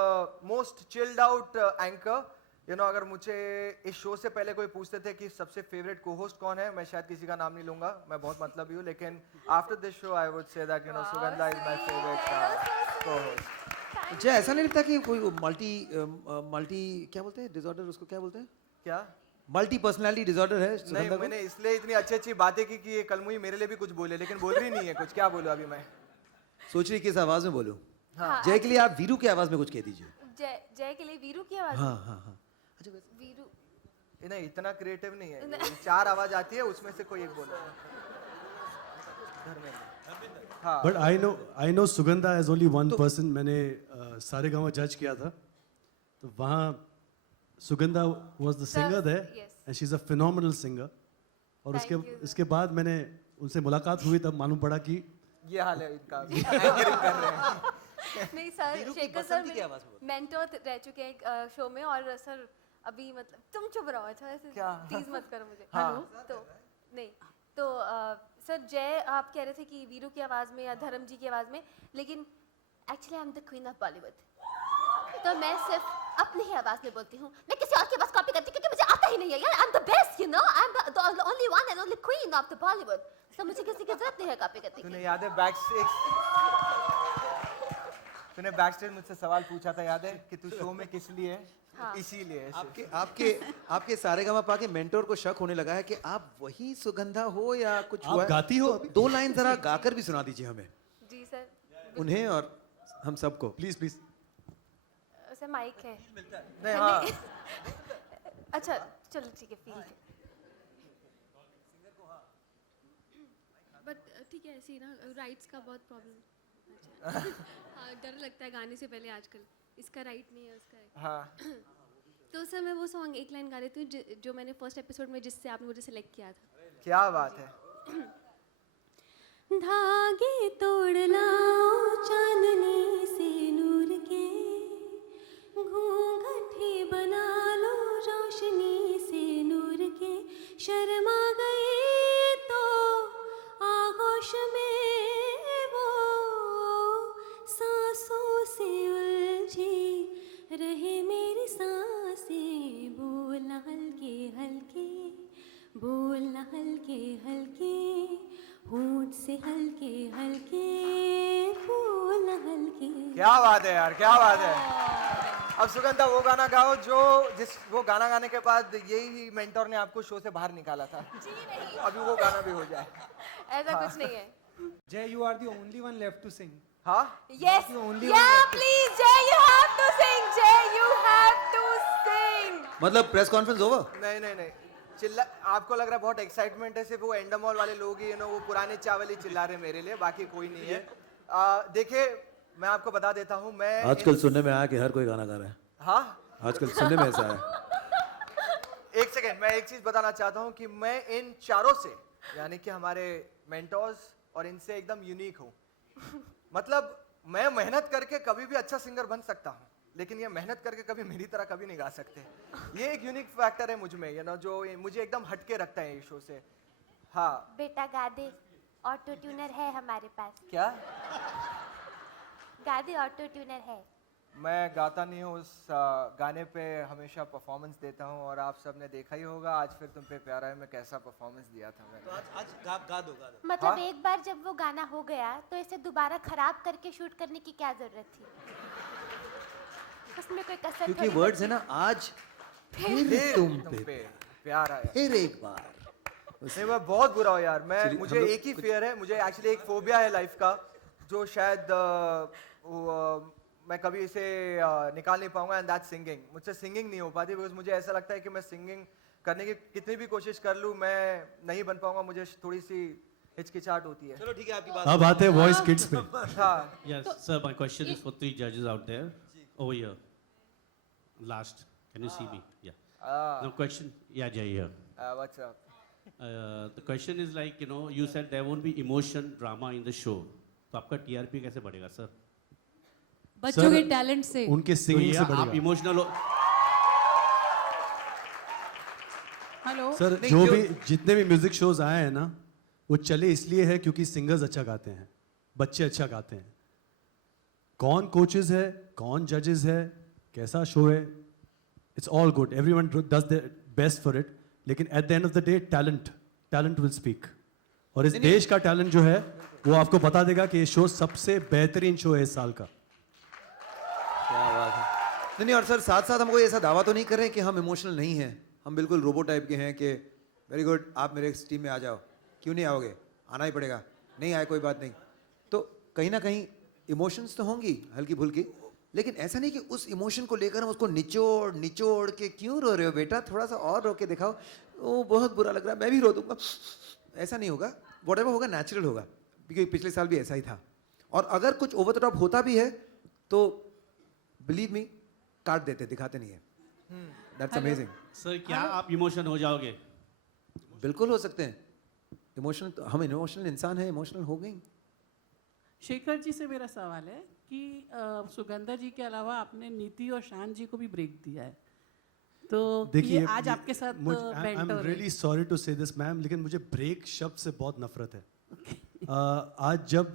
most chilled out anchor. अगर मुझे इस शो से पहले कोई पूछते थे कि सबसे फेवरेट को होस्ट कौन है, मैं शायद किसी का नाम नहीं लूंगा, मैं बहुत मतलबी हूँ, लेकिन after this show I would say that Sugandha is my favourite को होस्ट. जय, ऐसा नहीं लगता कि कोई मल्टी क्या बोलते हैं डिसऑर्डर, उसको क्या बोलते हैं, क्या मल्टी पर्सनालिटी डिसऑर्डर है नहीं, मैंने इसलिए इतनी अच्छी अच्छी बातें की कि ये कलमुई मेरे लिए भी कुछ बोले, लेकिन बोल रही नहीं है कुछ. क्या बोलूँ अभी मैं? सोच रही किस आवाज में बोलूं. हाँ. जय के लिए आप वीरू की आवाज में कुछ कह दीजिए. जय के लिए वीरू की आवाज. हाँ हाँ हाँ. वीरू नहीं, इतना क्रिएटिव नहीं है. 4 आवाज आती है, उसमें से कोई एक बोलो. हाँ. But I know Sugandha as only one person. मैंने सारेगामा जज किया था, तो वहाँ Sugandha was the singer there, and she's a phenomenal singer. और उसके बाद मैंने उनसे मुलाकात हुई, तब मालूम पड़ा कि ये हाल है इनका, एंकरिंग कर रहे हैं. नहीं सर, शेखर सर मेंटर रह चुके हैं शो में, और सर अभी मतलब तुम चुप रहो, अच्छा ऐसे टीज मत करो मुझे. हाँ. तो नहीं तो सर जय आप कह रहे थे कि वीरू की आवाज में या धर्म जी की आवाज में, लेकिन actually I am the queen of Bollywood. तो मैं सिर्फ अपनी ही आवाज में बोलती हूँ, मैं किसी और की आवाज कॉपी करती क्योंकि मुझे आता ही नहीं है यार. I am the best, I am the only one and only queen of the Bollywood. तो मुझे किसी की जरूरत नहीं है कॉपी करने की. तूने याद है तूने बैकस्टेज मुझसे सवाल पूछा था, याद है कि तू शो में किस लिए है? हाँ. इसीलिए. आपके सारेगामा पा के मेंटोर को शक होने लगा है कि आप वही सुगंधा हो या कुछ आप गाती हो. 2 लाइन जरा गाकर भी सुना दीजिए हमें, जी सर. उन्हें और हम सबको. Please please. सर माइक है नहीं. हाँ. अच्छा चलो ठीक है, फील. बट ठीक है, ऐसे ही ना राइट्स का बहुत प्रॉब्लम. हाँ, डर लगता है गाने से पहले आजकल, इसका राइट नहीं है उसका. हाँ. तो सर मैं वो सॉन्ग एक लाइन गा देती हूँ जो मैंने फर्स्ट एपिसोड में जिससे आपने मुझे सेलेक्ट किया था. क्या बात है. धागे तोड़ लाओ चांदनी से नूर के, घूंघटे बना लो रोशनी से नूर के, शर्मा गए तो आगोश में वो सांसों से उलझी रहे मेरी सांसें. बोलना हल्के हल्के, बोलना हल्के हल्के, होंठ से हल्के हल्के, बोलना हल्के. क्या बात है यार, क्या बात है. अब सुगंधा वो गाना गाओ वो गाना गाने के बाद यही मेंटोर ने आपको शो से बाहर निकाला था. जी नहीं, अभी वो गाना भी हो जाए. ऐसा कुछ नहीं है. Jay, you are the only one left to sing. हाँ. Yes. only Yeah, please, Jay, you have to sing. Jay, you have to sing. मतलब प्रेस कॉन्फ्रेंस ओवर. नहीं. चिल्ला, आपको लग रहा है बहुत एक्साइटमेंट है, सिर्फ वो एंडमॉल वाले लोग ही वो पुराने चावल ही चिल्ला रहे मेरे लिए, बाकी कोई नहीं है. देखिए मैं आपको बता देता हूँ, मैं आजकल सुनने में आया कि हर कोई गाना गा रहा है. हाँ, आजकल सुनने में ऐसा है. एक सेकेंड, मैं एक चीज बताना चाहता हूँ कि मैं इन चारों से, यानी कि हमारे मेंटोर्स और इनसे एकदम यूनिक हूँ. मतलब मैं मेहनत करके कभी भी अच्छा सिंगर बन सकता हूँ, लेकिन ये मेहनत करके कभी मेरी तरह कभी नहीं गा सकते. ये एक यूनिक फैक्टर है मुझ में, जो मुझे एकदम हटके रखता है इस शो से. हाँ बेटा गा दे. ऑटो ट्यूनर है हमारे पास। क्या? गा दे, ऑटो ट्यूनर है। मैं गाता नहीं हूँ, उस गाने पे हमेशा परफॉर्मेंस देता हूँ और आप सब ने देखा ही होगा आज फिर तुम पे प्यारा है में कैसा परफॉर्मेंस दिया था मैंने। तो आज गा दो मतलब हाँ? एक बार जब वो गाना हो गया तो इसे दोबारा खराब करके शूट करने की क्या जरूरत थी? उसमें कोई कसर क्योंकि थोड़ी वर्ड्स है बची। ना, आज फिर फिर तुम तुम पे पे प्यार आया। फिर एक बार। नहीं मैं बहुत बुरा हूँ यार, मैं चलिए, मुझे हम लोग एक ही फियर है, मुझे एक्चुअली एक फोबिया है लाइफ का जो शायद मैं कभी इसे निकाल नहीं पाऊंगा, एंड दैट सिंगिंग। मुझसे सिंगिंग नहीं हो पाती बिकॉज मुझे ऐसा लगता है कि मैं सिंगिंग करने की कितनी भी कोशिश कर लूँ मैं नहीं बन पाऊंगा, मुझे थोड़ी सी हिचकिचाहट होती है। चलो ठीक है, आपकी बात अब आते हैं वॉइस किड्स पे। हाँ Yes, sir, my question is for 3 judges out there. Over here. Last. Can you see me? Yeah. No question. Yeah, Jay here. What's up? The question is like, you know, you said there won't be emotion, drama in the show. तो आपका TRP कैसे बढ़ेगा, sir? बच्चों के टैलेंट से। उनके तो सिंगिंग ये से आप बढ़ेगा। इमोशनल हो। हेलो। सर नहीं, जो जो- भी जितने भी म्यूजिक शोज आए हैं ना, वो चले इसलिए है क्योंकि सिंगर्स अच्छा गाते हैं, बच्चे अच्छा गाते हैं। कौन कोचेस है, कौन जजेस है, कैसा शो है, it's all good, everyone does the best for it, लेकिन at the end of the day talent will speak. और इस देश का टैलेंट जो है वो आपको बता देगा कि ये शो सबसे बेहतरीन शो है इस साल का। क्या बात है। नहीं और सर साथ साथ हम कोई ऐसा दावा तो नहीं कर रहे कि हम इमोशनल नहीं हैं, हम बिल्कुल रोबो टाइप के हैं कि वेरी गुड आप मेरे टीम में आ जाओ। क्यों नहीं आओगे? आना ही पड़ेगा। नहीं आए कोई बात नहीं। तो कहीं ना कहीं इमोशंस तो होंगी हल्की फुल्की, लेकिन ऐसा नहीं कि उस इमोशन को लेकर हम उसको निचोड़ निचोड़ के क्यों रो रहे हो बेटा, थोड़ा सा और रो के दिखाओ, ओ बहुत बुरा लग रहा है मैं भी रो दूंगा, ऐसा नहीं होगा। व्हाटएवर होगा नेचुरल होगा, क्योंकि पिछले साल भी ऐसा ही था। और अगर कुछ ओवर द टॉप होता भी है तो बिलीव मी काट देते, दिखाते नहीं है। That's amazing. सर क्या आप इमोशन हो जाओगे? बिल्कुल हो सकते हैं इमोशनल, तो हम इमोशनल इंसान हैं, इमोशनल हो गई। शेखर जी से मेरा सवाल है कि सुगंधा जी के अलावा आपने नीति और शान जी को भी ब्रेक दिया है, तो ये आज आपके साथ I am really sorry to say this ma'am, लेकिन मुझे ब्रेक शब्द से बहुत नफरत है। आज जब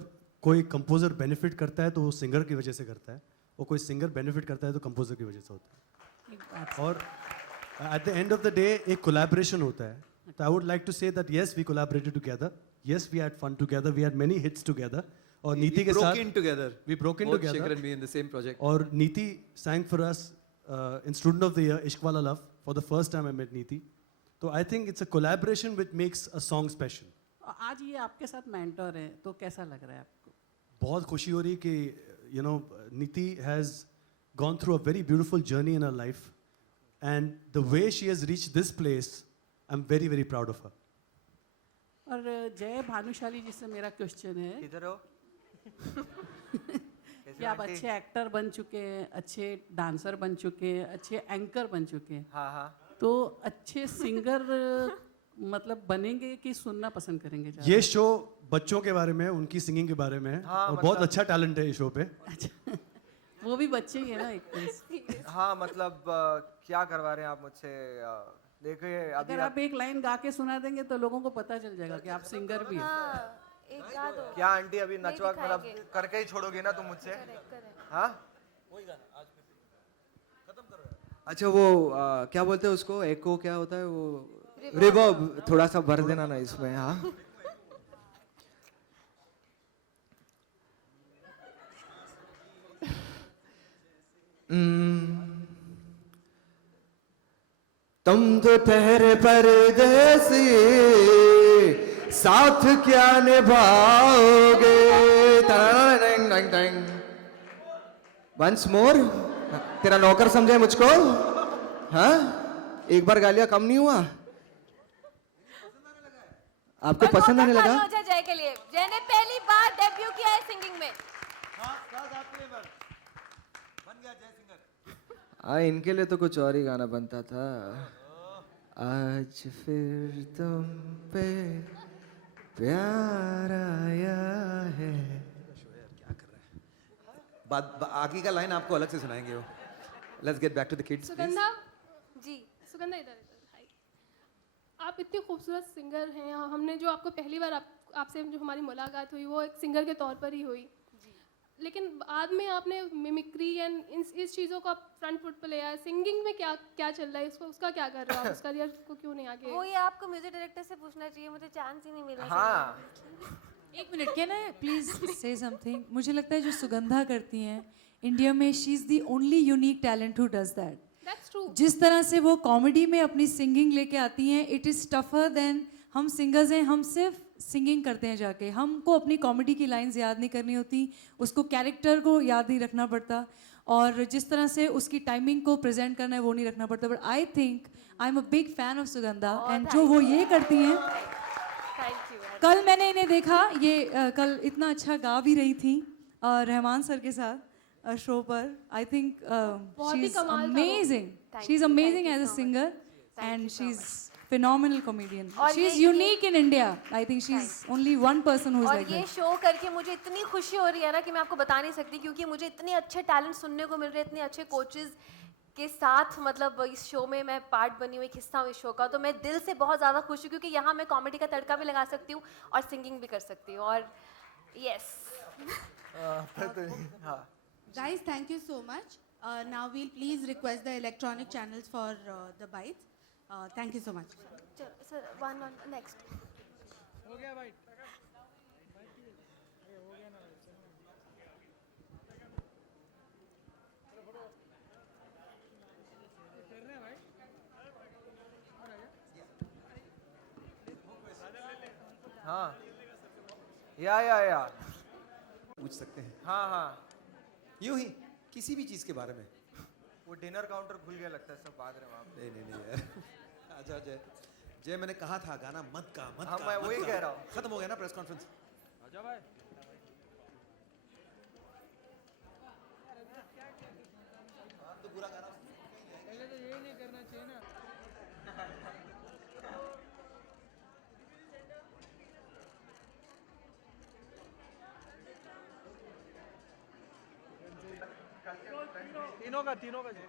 कोई कंपोजर बेनिफिट करता है तो वो सिंगर की वजह से करता है, और कोई सिंगर बेनिफिट करता है तो कंपोजर की वजह से होता है। और at the end of the day एक कोलैबोरेशन होता है। तो I would like to say that yes we collaborated together, yes we had fun together, we had many hits together. और नीति के साथ we broke in together Shekhar and me in the same project. और नीति sang for us in Student of the Year Ishq Wala Love for the first time I met नीति. तो I think it's a collaboration which makes a song special. आज ये आपके साथ मेंटर है, तो कैसा लग रहा है आपको? बहुत खुशी हो रही कि you know नीति has gone through a very beautiful journey in her life, and the way she has reached this place, I'm very very proud of her. और जय भानुशाली जी से मेरा क्वेश्चन है इधर हो। कि आप अच्छे एक्टर बन चुके हैं, अच्छे डांसर बन चुके हैं, अच्छे एंकर बन चुके हैं, हाँ हाँ। तो अच्छे सिंगर मतलब बनेंगे कि सुनना पसंद करेंगे ज़्यादा? ये शो बच्चों के बारे में, उनकी सिंगिंग के बारे में है, हाँ, और मतलब- बहुत अच्छा टैलेंट है इस शो पे। वो भी बच्चे ही है ना एक तरह से। हाँ मतलब क्या करवा रहे हैं आप मुझसे? देखिए अभी अगर आप एक लाइन गा के सुना देंगे तो लोगों को पता चल जाएगा कि आप सिंगर भी हैं। हाँ, एक गा दो। क्या आंटी अभी नचवा मतलब दिखाएंगे। करके ही छोड़ोगे ना तुम मुझसे? Correct, correct. हाँ अच्छा वो क्या बोलते हैं उसको, एको क्या होता है वो, रिवर्ब थोड़ा सा भर देना ना इसमें। हाँ तुम तो ठहरे परदेसी, साथ क्या निभाओगे? वंस मोर, तेरा नौकर समझे मुझको? हाँ एक बार गा लिया कम नहीं हुआ? आपको पसंद आने लगा? हो जाए जय के लिए। जय ने पहली बार डेब्यू किया है सिंगिंग में। इनके लिए तो कुछ और ही गाना बनता था। आज फिर तुम पे प्यार आया है। आगे का लाइन आपको अलग से सुनाएंगे वो। Let's get back to the kids, please. Sugandha जी। सुगंधा इधर इधर हाय। आप इतनी खूबसूरत सिंगर हैं, हमने जो आपको पहली बार आपसे जो हमारी मुलाकात हुई वो एक सिंगर के तौर पर ही हुई, लेकिन बाद में आपने मिमिक्री एंड इस चीज़ों को आप फ्रंट फुट पर ले आए। सिंगिंग में क्या क्या चल रहा है, उसका क्या कर रहे हो आप? उस करियर को क्यों नहीं आगे? वो ये आपको म्यूजिक डायरेक्टर से पूछना चाहिए, मुझे चांस ही नहीं मिला। हाँ एक मिनट, कैन आई प्लीज से समथिंग? मुझे लगता है जो सुगंधा करती हैं इंडिया में, she is the only unique talent who does that. That's true. जिस तरह से वो कॉमेडी में अपनी सिंगिंग लेके आती हैं, इट इज़ टफर देन हम सिंगर्स हैं, हम सिर्फ सिंगिंग करते हैं जाके, हमको अपनी कॉमेडी की लाइंस याद नहीं करनी होती, उसको कैरेक्टर को याद नहीं रखना पड़ता, और जिस तरह से उसकी टाइमिंग को प्रेजेंट करना है वो नहीं रखना पड़ता। But I think I am a big fan of Sugandha, and जो वो ये करती हैं, कल मैंने इन्हें देखा, ये कल इतना अच्छा गा भी रही थी रहमान सर के साथ शो पर। I think she is amazing, she is amazing as a singer, and she is phenomenal comedian. She is unique in India. I think she's only one person who's like that. और ये शो करके मुझे इतनी खुशी हो रही है ना कि मैं आपको बता नहीं सकती, क्योंकि मुझे इतने अच्छे टैलेंट सुनने को मिल रहे हैं, इतने अच्छे कोचेस के साथ, मतलब इस शो में मैं पार्ट बनी हुई, एक हिस्सा हूँ इस शो का, तो मैं दिल से बहुत ज़्यादा खुश हूँ, क्योंकि यहाँ मैं कॉमेडी का तड़का भी लगा सकती हूँ और सिंगिंग भी कर सकती हूँ। और yes Guys, thank you so much. Now we'll please request the electronic channels for the bites. Thank you so much. Sir, one next. हो गया भाई। हाँ या पूछ सकते हैं। हाँ हाँ यूं ही किसी भी चीज़ के बारे में। वो डिनर काउंटर खुल गया लगता है, सब भाग रहे वहाँ पे। नहीं यार आजा जय जय, मैंने कहा था गाना मत गा मत हाँ, गा, मैं मत वही गा। कह रहा हूँ। खत्म हो गया ना प्रेस कॉन्फ्रेंस। आजा भाई। तो बुरा गाना पहले तो यही नहीं करना चाहिए ना। तीनों का जज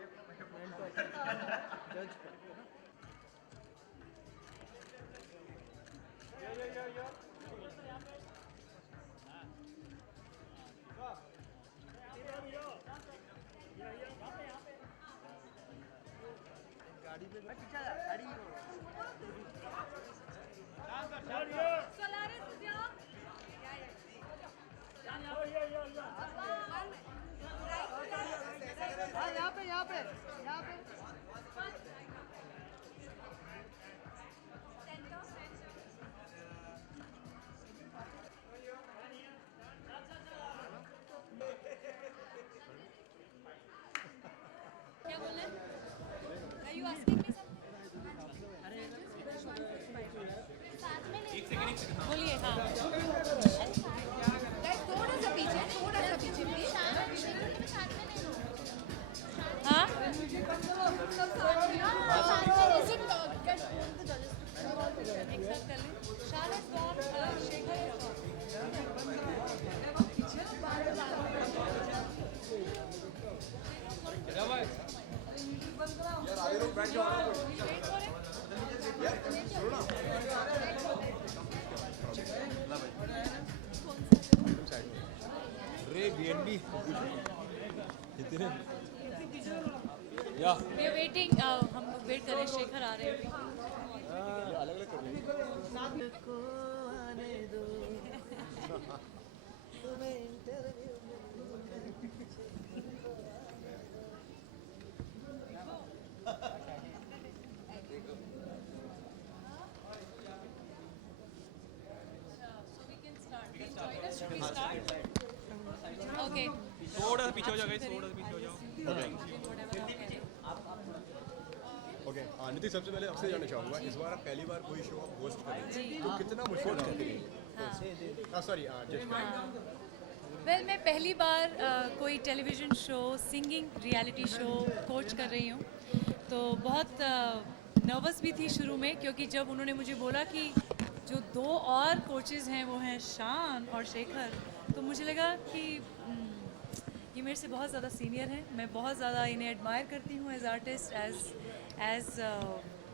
बोलिए। हाँ थोड़ा सा पीछे प्लीज। हाँ वेटिंग, हम वेट कर रहे हैं, शेखर आ रहे हैं। Okay. थोड़ा सा पीछे हो जाओ गाइस, थोड़ा सा पीछे हो जाओ। ओके नीति, सबसे पहले आपसे जानना चाहूँगा, इस बार आप पहली बार कोई शो आप होस्ट कर रहे हैं, तो कितना मुश्किल है आपके लिए? सॉरी वेल, मैं पहली बार कोई television show, singing reality show coach कर रही हूँ, तो बहुत नर्वस भी थी शुरू में, क्योंकि जब उन्होंने मुझे बोला कि जो दो और कोचेज़ हैं वो हैं शान और शेखर, तो मुझे लगा कि ये मेरे से बहुत ज़्यादा सीनियर हैं, मैं बहुत ज़्यादा इन्हें एडमायर करती हूँ as artist, as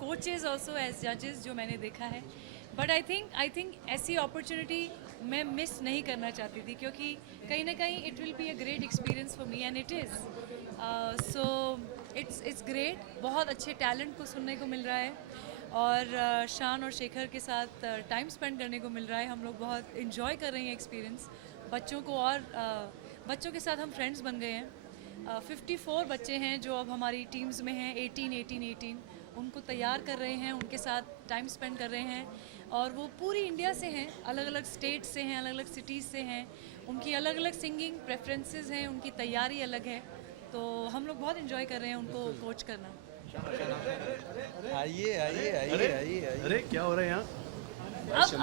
coaches also as जजेस जो मैंने देखा है, बट आई थिंक ऐसी अपॉर्चुनिटी मैं मिस नहीं करना चाहती थी, क्योंकि कहीं ना कहीं it will be a great experience for me and it is so it's great. बहुत अच्छे टैलेंट को सुनने को मिल रहा है और शान और शेखर के साथ टाइम स्पेंड करने को मिल रहा है। हम लोग बहुत इन्जॉय कर रहे हैं एक्सपीरियंस बच्चों को, और बच्चों के साथ हम फ्रेंड्स बन गए हैं। 54 बच्चे हैं जो अब हमारी टीम्स में हैं, 18 उनको तैयार कर रहे हैं, उनके साथ टाइम स्पेंड कर रहे हैं, और वो पूरी इंडिया से हैं, अलग अलग स्टेट से हैं, अलग अलग सिटीज़ से हैं, उनकी अलग अलग सिंगिंग प्रेफरेंसेस हैं, उनकी तैयारी अलग है, तो हम लोग बहुत इन्जॉय कर रहे हैं उनको कोच करना। आइए आइए आइए आइए। अरे क्या हो रहा है यहाँ?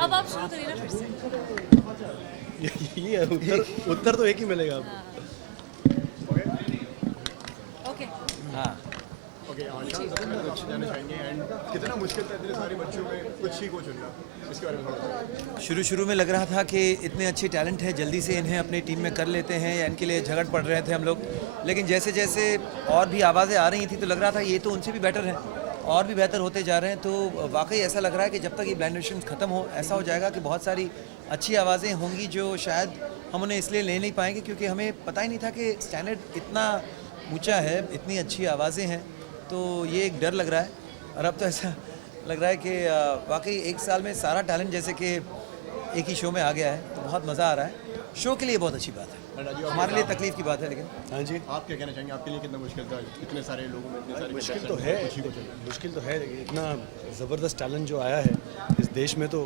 अब आप शुरू करिए ना फिर से। ये उत्तर तो एक ही मिलेगा आपको। ओके हाँ ओके, शान सबसे पहले कुछ जानना चाहेंगे एंड कितना मुश्किल था इतने सारे बच्चों में कुछ ही को चुनना, इसके बारे में थोड़ा। शुरू में लग रहा था कि इतने अच्छे टैलेंट है, जल्दी से इन्हें अपनी टीम में कर लेते हैं या इनके लिए झगड़ पड़ रहे थे हम लोग, लेकिन जैसे जैसे और भी आवाज़ें आ रही थी तो लग रहा था ये तो उनसे भी बेटर है और भी बेहतर होते जा रहे हैं। तो वाकई ऐसा लग रहा है कि जब तक ये ब्लाइंड ऑडिशंस ख़त्म हो, ऐसा हो जाएगा कि बहुत सारी अच्छी आवाज़ें होंगी जो शायद हम उन्हें इसलिए ले नहीं पाएंगे क्योंकि हमें पता ही नहीं था कि स्टैंडर्ड इतना ऊंचा है, इतनी अच्छी आवाज़ें हैं। तो ये एक डर लग रहा है, और अब तो ऐसा लग रहा है कि वाकई एक साल में सारा टैलेंट जैसे कि एक ही शो में आ गया है, तो बहुत मज़ा आ रहा है। शो के लिए बहुत अच्छी बात है, हमारे लिए तकलीफ की बात है। लेकिन हाँ जी, आप क्या कहना चाहेंगे, आपके लिए कितना मुश्किल था इतने सारे लोगों में? इतने सारे मुश्किल तो है, लेकिन इतना ज़बरदस्त टैलेंट जो आया है इस देश में, तो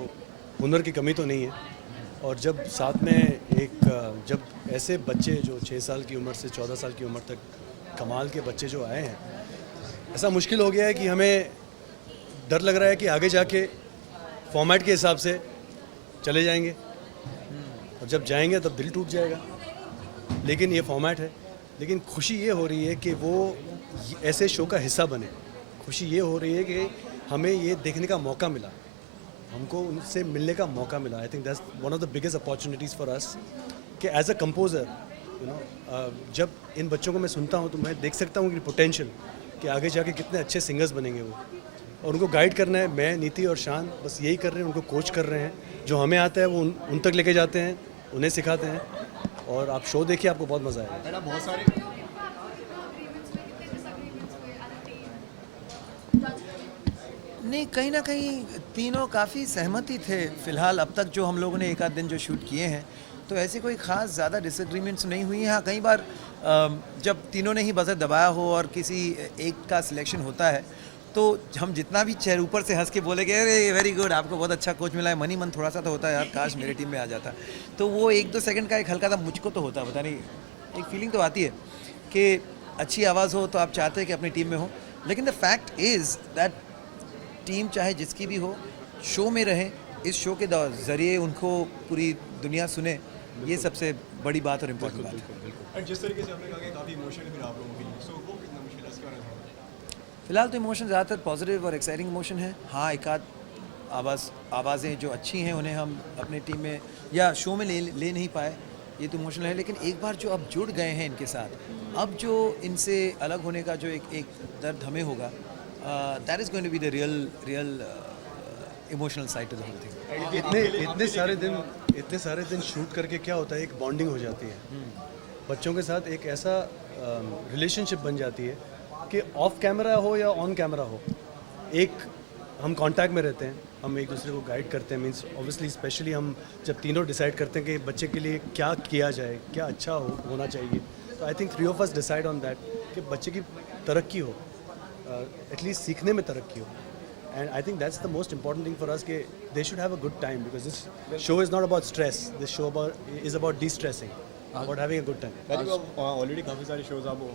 हुनर की कमी तो नहीं है। और जब साथ में जब ऐसे बच्चे जो 6 साल की उम्र से 14 साल की उम्र तक कमाल के बच्चे जो आए हैं, ऐसा मुश्किल हो गया है कि हमें डर लग रहा है कि आगे जाके फॉर्मेट के हिसाब से चले जाएंगे, और जब जाएंगे तब दिल टूट जाएगा। लेकिन ये फॉर्मेट है, लेकिन खुशी ये हो रही है कि वो ऐसे शो का हिस्सा बने। खुशी ये हो रही है कि हमें ये देखने का मौका मिला, हमको उनसे मिलने का मौका मिला। I think that's one of the biggest opportunities for us कि एज अ कंपोज़र जब इन बच्चों को मैं सुनता हूँ तो मैं देख सकता हूँ कि पोटेंशियल कि आगे जाके कितने अच्छे सिंगर्स बनेंगे वो, और उनको गाइड करना है। मैं, नीति और शान बस यही कर रहे हैं, उनको कोच कर रहे हैं। जो हमें आता है वो उन तक लेके जाते हैं, उन्हें सिखाते हैं, और आप शो देखिए, आपको बहुत मज़ा आएगा। बहुत सारे नहीं, कहीं ना कहीं तीनों काफ़ी सहमति थे फिलहाल अब तक जो हम लोगों ने एक आध दिन जो शूट किए हैं, तो ऐसी कोई ख़ास ज़्यादा डिसएग्रीमेंट्स नहीं हुई हैं। हाँ, कई बार जब तीनों ने ही बजर दबाया हो और किसी एक का सिलेक्शन होता है, तो हम जितना भी चेहरे ऊपर से हंस के बोलेंगे अरे वेरी गुड, आपको बहुत अच्छा कोच मिला है, मनी मन थोड़ा सा तो होता है यार, काश मेरी टीम में आ जाता। तो वो 1-2 सेकंड का एक हल्का सा मुझको तो होता है, पता नहीं, एक फीलिंग तो आती है कि अच्छी आवाज़ हो तो आप चाहते हैं कि अपनी टीम में हो। लेकिन the fact is that team चाहे जिसकी भी हो, शो में रहें, इस शो के ज़रिए उनको पूरी दुनिया सुने, ये सबसे बड़ी बात और इम्पोर्टेंट बात है। और जिस तरीके से आपने कहा कि काफ़ी इमोशन है फिर आप लोगों के लिए, सो वो कितना मुश्किल है इसके बारे में? फिलहाल तो इमोशन ज़्यादातर पॉजिटिव और एक्साइटिंग इमोशन है। हाँ, एक आध आवाज़ें जो अच्छी हैं उन्हें हम अपनी टीम में या शो में ले नहीं पाए, ये तो इमोशनल है। लेकिन एक बार जो अब जुड़ गए हैं इनके साथ, अब जो इनसे अलग होने का जो एक दर्द हमें होगा, that is going to be the real emotional side to the whole thing. इतने सारे दिन शूट करके क्या होता है, एक बॉन्डिंग हो जाती है बच्चों के साथ, एक ऐसा रिलेशनशिप बन जाती है कि ऑफ कैमरा हो या ऑन कैमरा हो, एक हम कांटेक्ट में रहते हैं, हम एक दूसरे को गाइड करते हैं। मींस ऑब्वियसली स्पेशली हम जब तीनों डिसाइड करते हैं कि बच्चे के लिए क्या किया जाए, क्या अच्छा होना चाहिए, तो I think 3 of us decide on that कि बच्चे की तरक्की हो, एटलीस्ट सीखने में तरक्की हो। And I think that's the most important thing for us, कि they should have a good time, because this show is not about stress. This show is about de-stressing, about having a good time. Rajiv, आप ऑलरेडी काफ़ी सारे शोज़ आप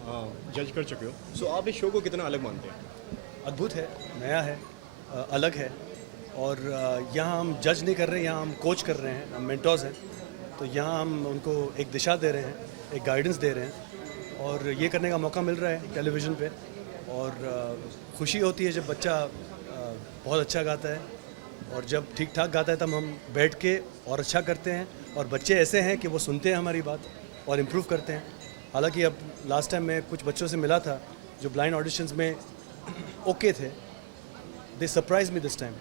जज कर चुके हो, सो आप इस शो को कितना अलग मानते हैं? अद्भुत है, नया है, अलग है, और यहाँ हम जज नहीं कर रहे हैं, यहाँ हम कोच कर रहे हैं, हम मेंटोर्स हैं। तो यहाँ हम उनको एक दिशा दे रहे हैं, एक गाइडेंस दे रहे हैं, और ये करने का मौका मिल रहा है टेलीविज़न पे। और खुशी होती है जब बच्चा बहुत अच्छा गाता है, और जब ठीक ठाक गाता है तब हम बैठ के और अच्छा करते हैं। और बच्चे ऐसे हैं कि वो सुनते हैं हमारी बात और इम्प्रूव करते हैं। हालांकि अब लास्ट टाइम मैं कुछ बच्चों से मिला था जो ब्लाइंड ऑडिशंस में ओके थे, दे सरप्राइज मी दिस टाइम।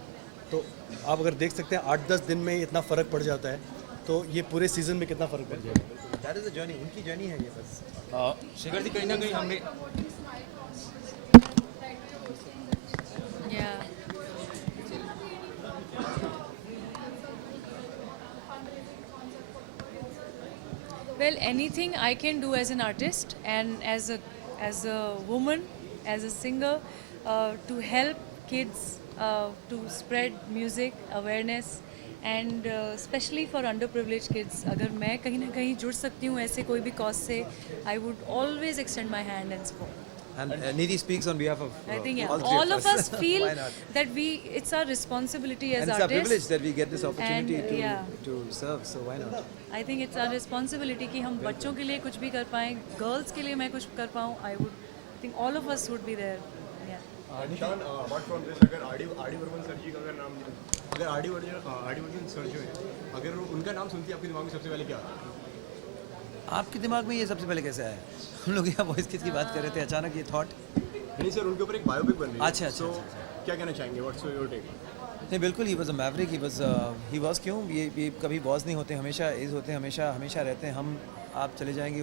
तो आप अगर देख सकते हैं 8-10 दिन में इतना फ़र्क पड़ जाता है, तो ये पूरे सीज़न में कितना फ़र्क पड़ जाएगा। दैट इज़ द जर्नी, उनकी जर्नी है ये बस। शेखर जी कहीं ना कहीं हमने Yeah. Well, anything I can do as an artist and as a woman, as a singer, to help kids to spread music awareness and especially for underprivileged kids. अगर मैं कहीं ना कहीं जुड़ सकती हूँ ऐसे कोई भी cause से, I would always extend my hand and support. And Nidhi speaks on behalf of I think all, all of us feel Why not? that it's our responsibility as And it's our artists. privilege that we get this opportunity And, to serve, so why not? I think it's our responsibility कि हम बच्चों के लिए कुछ भी कर पाएं, girls के लिए मैं कुछ कर पाऊँ. I think all of us would be there. Yeah. निशान अपार्ट फ्रॉम दिस, अगर आर डी बर्मन सर जी का अगर नाम, अगर आर डी बर्मन सर जो है, अगर उनका नाम सुनती है आपके दिमाग में सबसे पहले क्या आता है? आपके दिमाग में ये सबसे पहले कैसे आया? हम लोग यहाँ वॉइस किड्स की बात कर रहे थे, अचानक ये थॉट। नहीं सर, उनके ऊपर एक बायोपिक बन रही है। अच्छा। क्या कहना चाहेंगे? What's your take? नहीं, बिल्कुल he was a maverick, he was क्यों, ये कभी वॉज नहीं होते, हमेशा इज होते हैं, हमेशा रहते हैं। हम आप चले जाएंगे,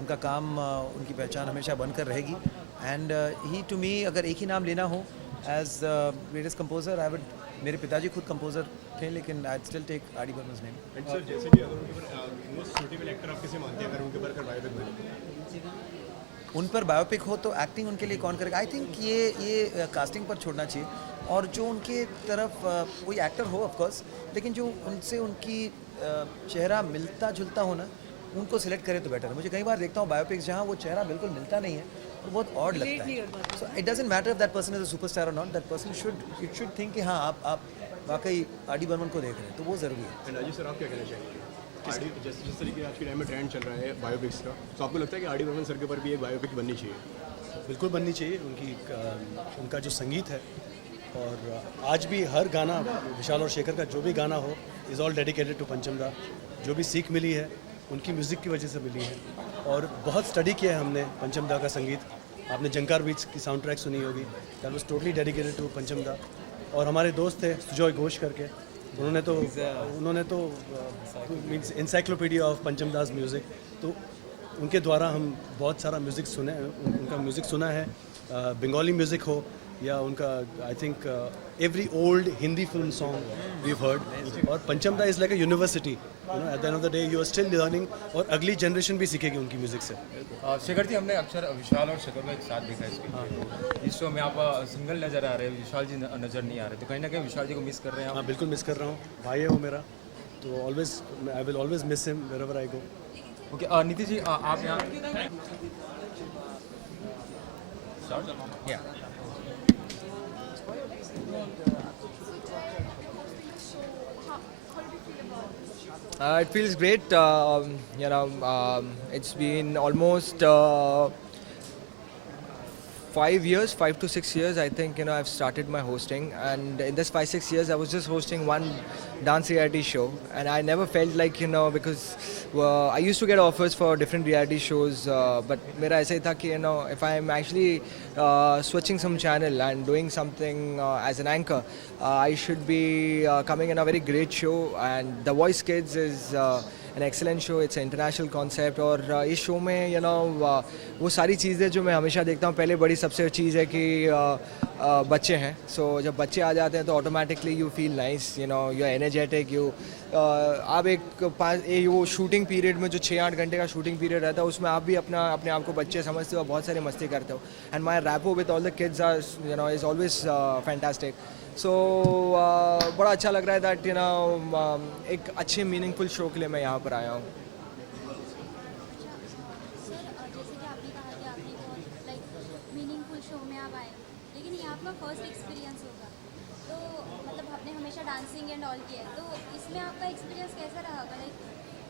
उनका काम, उनकी पहचान हमेशा बनकर रहेगी। एंड ही टू मी, अगर एक ही नाम लेना हो as greatest composer, I would, मेरे पिताजी खुद कंपोजर थे, लेकिन I still take R D Burman's name. And sir, जैसे कि अगर उनके ऊपर मोस्ट सूटेबल एक्टर आप किसे मानते हैं अगर उनके ऊपर अगर बायोपिक बने? उन पर बायोपिक हो तो एक्टिंग उनके लिए कौन करेगा? आई थिंक ये कास्टिंग पर छोड़ना चाहिए, और जो उनके तरफ कोई एक्टर हो ऑफ कोर्स, लेकिन जो उनसे उनकी चेहरा मिलता जुलता हो ना, उनको सिलेक्ट करे तो बेटर है। मुझे कई बार देखता हूँ बायोपिक्स जहाँ वो चेहरा बिल्कुल मिलता नहीं है, तो बहुत ऑड लगता है। So it doesn't matter if that person is a superstar और not, that person should think कि हाँ आप वाकई आर डी बर्मन को देख रहे हैं, तो वो ज़रूरी है। एंड अजय सर, आप क्या कहना चाहेंगे? जिस तरीके आज के टाइम में ट्रेंड चल रहा है बायोपिक्स का, तो आपको लगता है कि आर डी बर्मन सर के ऊपर भी एक बायोपिक बननी चाहिए? बिल्कुल बननी चाहिए। उनका जो संगीत है, और आज भी हर गाना, विशाल और शेखर का जो भी गाना हो, is all dedicated to Pancham दा। जो भी सीख मिली है उनकी म्यूज़िक की वजह से मिली है, और बहुत स्टडी किया है हमने पंचम दा का संगीत। आपने जंकार बीच की साउंड ट्रैक सुनी होगी, that was totally dedicated to Pancham Da. और हमारे दोस्त थे सुजॉय घोष करके, उन्होंने तो मीन्स इंसाइक्लोपीडिया ऑफ पंचम दास म्यूज़िक, तो उनके द्वारा हम बहुत सारा म्यूज़िक सुने, उनका म्यूज़िक सुना है। बंगाली म्यूज़िक हो या उनका, I think every old Hindi film song we heard. और Pancham Da is like a university, you know, at the end of the day you are still learning, और अगली जनरेशन भी सीखेगी उनकी म्यूज़िक से। शेखर जी, हमने अक्सर विशाल और शेखर को एक साथ देखा है इस शो में। आप सिंगल नज़र आ रहे हैं, विशाल जी नज़र नहीं आ रहे, तो कहीं ना कहीं विशाल जी को मिस कर रहे हैं आप? हाँ, बिल्कुल मिस कर रहा हूँ। भाई है वो मेरा, तो always I will always miss him wherever I go. Okay, नीति जी, आप यहाँ It feels great. It's been almost 5 to 6 years, I think, I've started my hosting, and in this 5-6 years I was just hosting one dance reality show, and I never felt like, because I used to get offers for different reality shows, but mera aisa hi tha ki, if I'm actually switching some channel and doing something as an anchor, I should be coming in a very great show, and The Voice Kids is an excellent show. It's an international concept, और इस शो में वो सारी चीज़ें जो मैं हमेशा देखता हूँ, पहले बड़ी सबसे चीज़ है कि बच्चे हैं, सो जब बच्चे आ जाते हैं तो automatically you feel nice, you are energetic, आप वो शूटिंग पीरियड में जो 6-8 घंटे का शूटिंग पीरियड रहता है, उसमें आप भी अपने आप को बच्चे समझते हो, बहुत सारी मस्ती करते हो, and my rapport with all the kids are is always fantastic. So बड़ा अच्छा लग रहा है दैट एक अच्छे मीनिंगफुल शो के लिए मैं यहाँ पर आया हूँ। मीनिंगफुल शो में आप आए, लेकिन ये आपका फर्स्ट एक्सपीरियंस होगा, तो मतलब आपने हमेशा डांसिंग एंड ऑल किया, तो इसमें आपका एक्सपीरियंस कैसा रहा?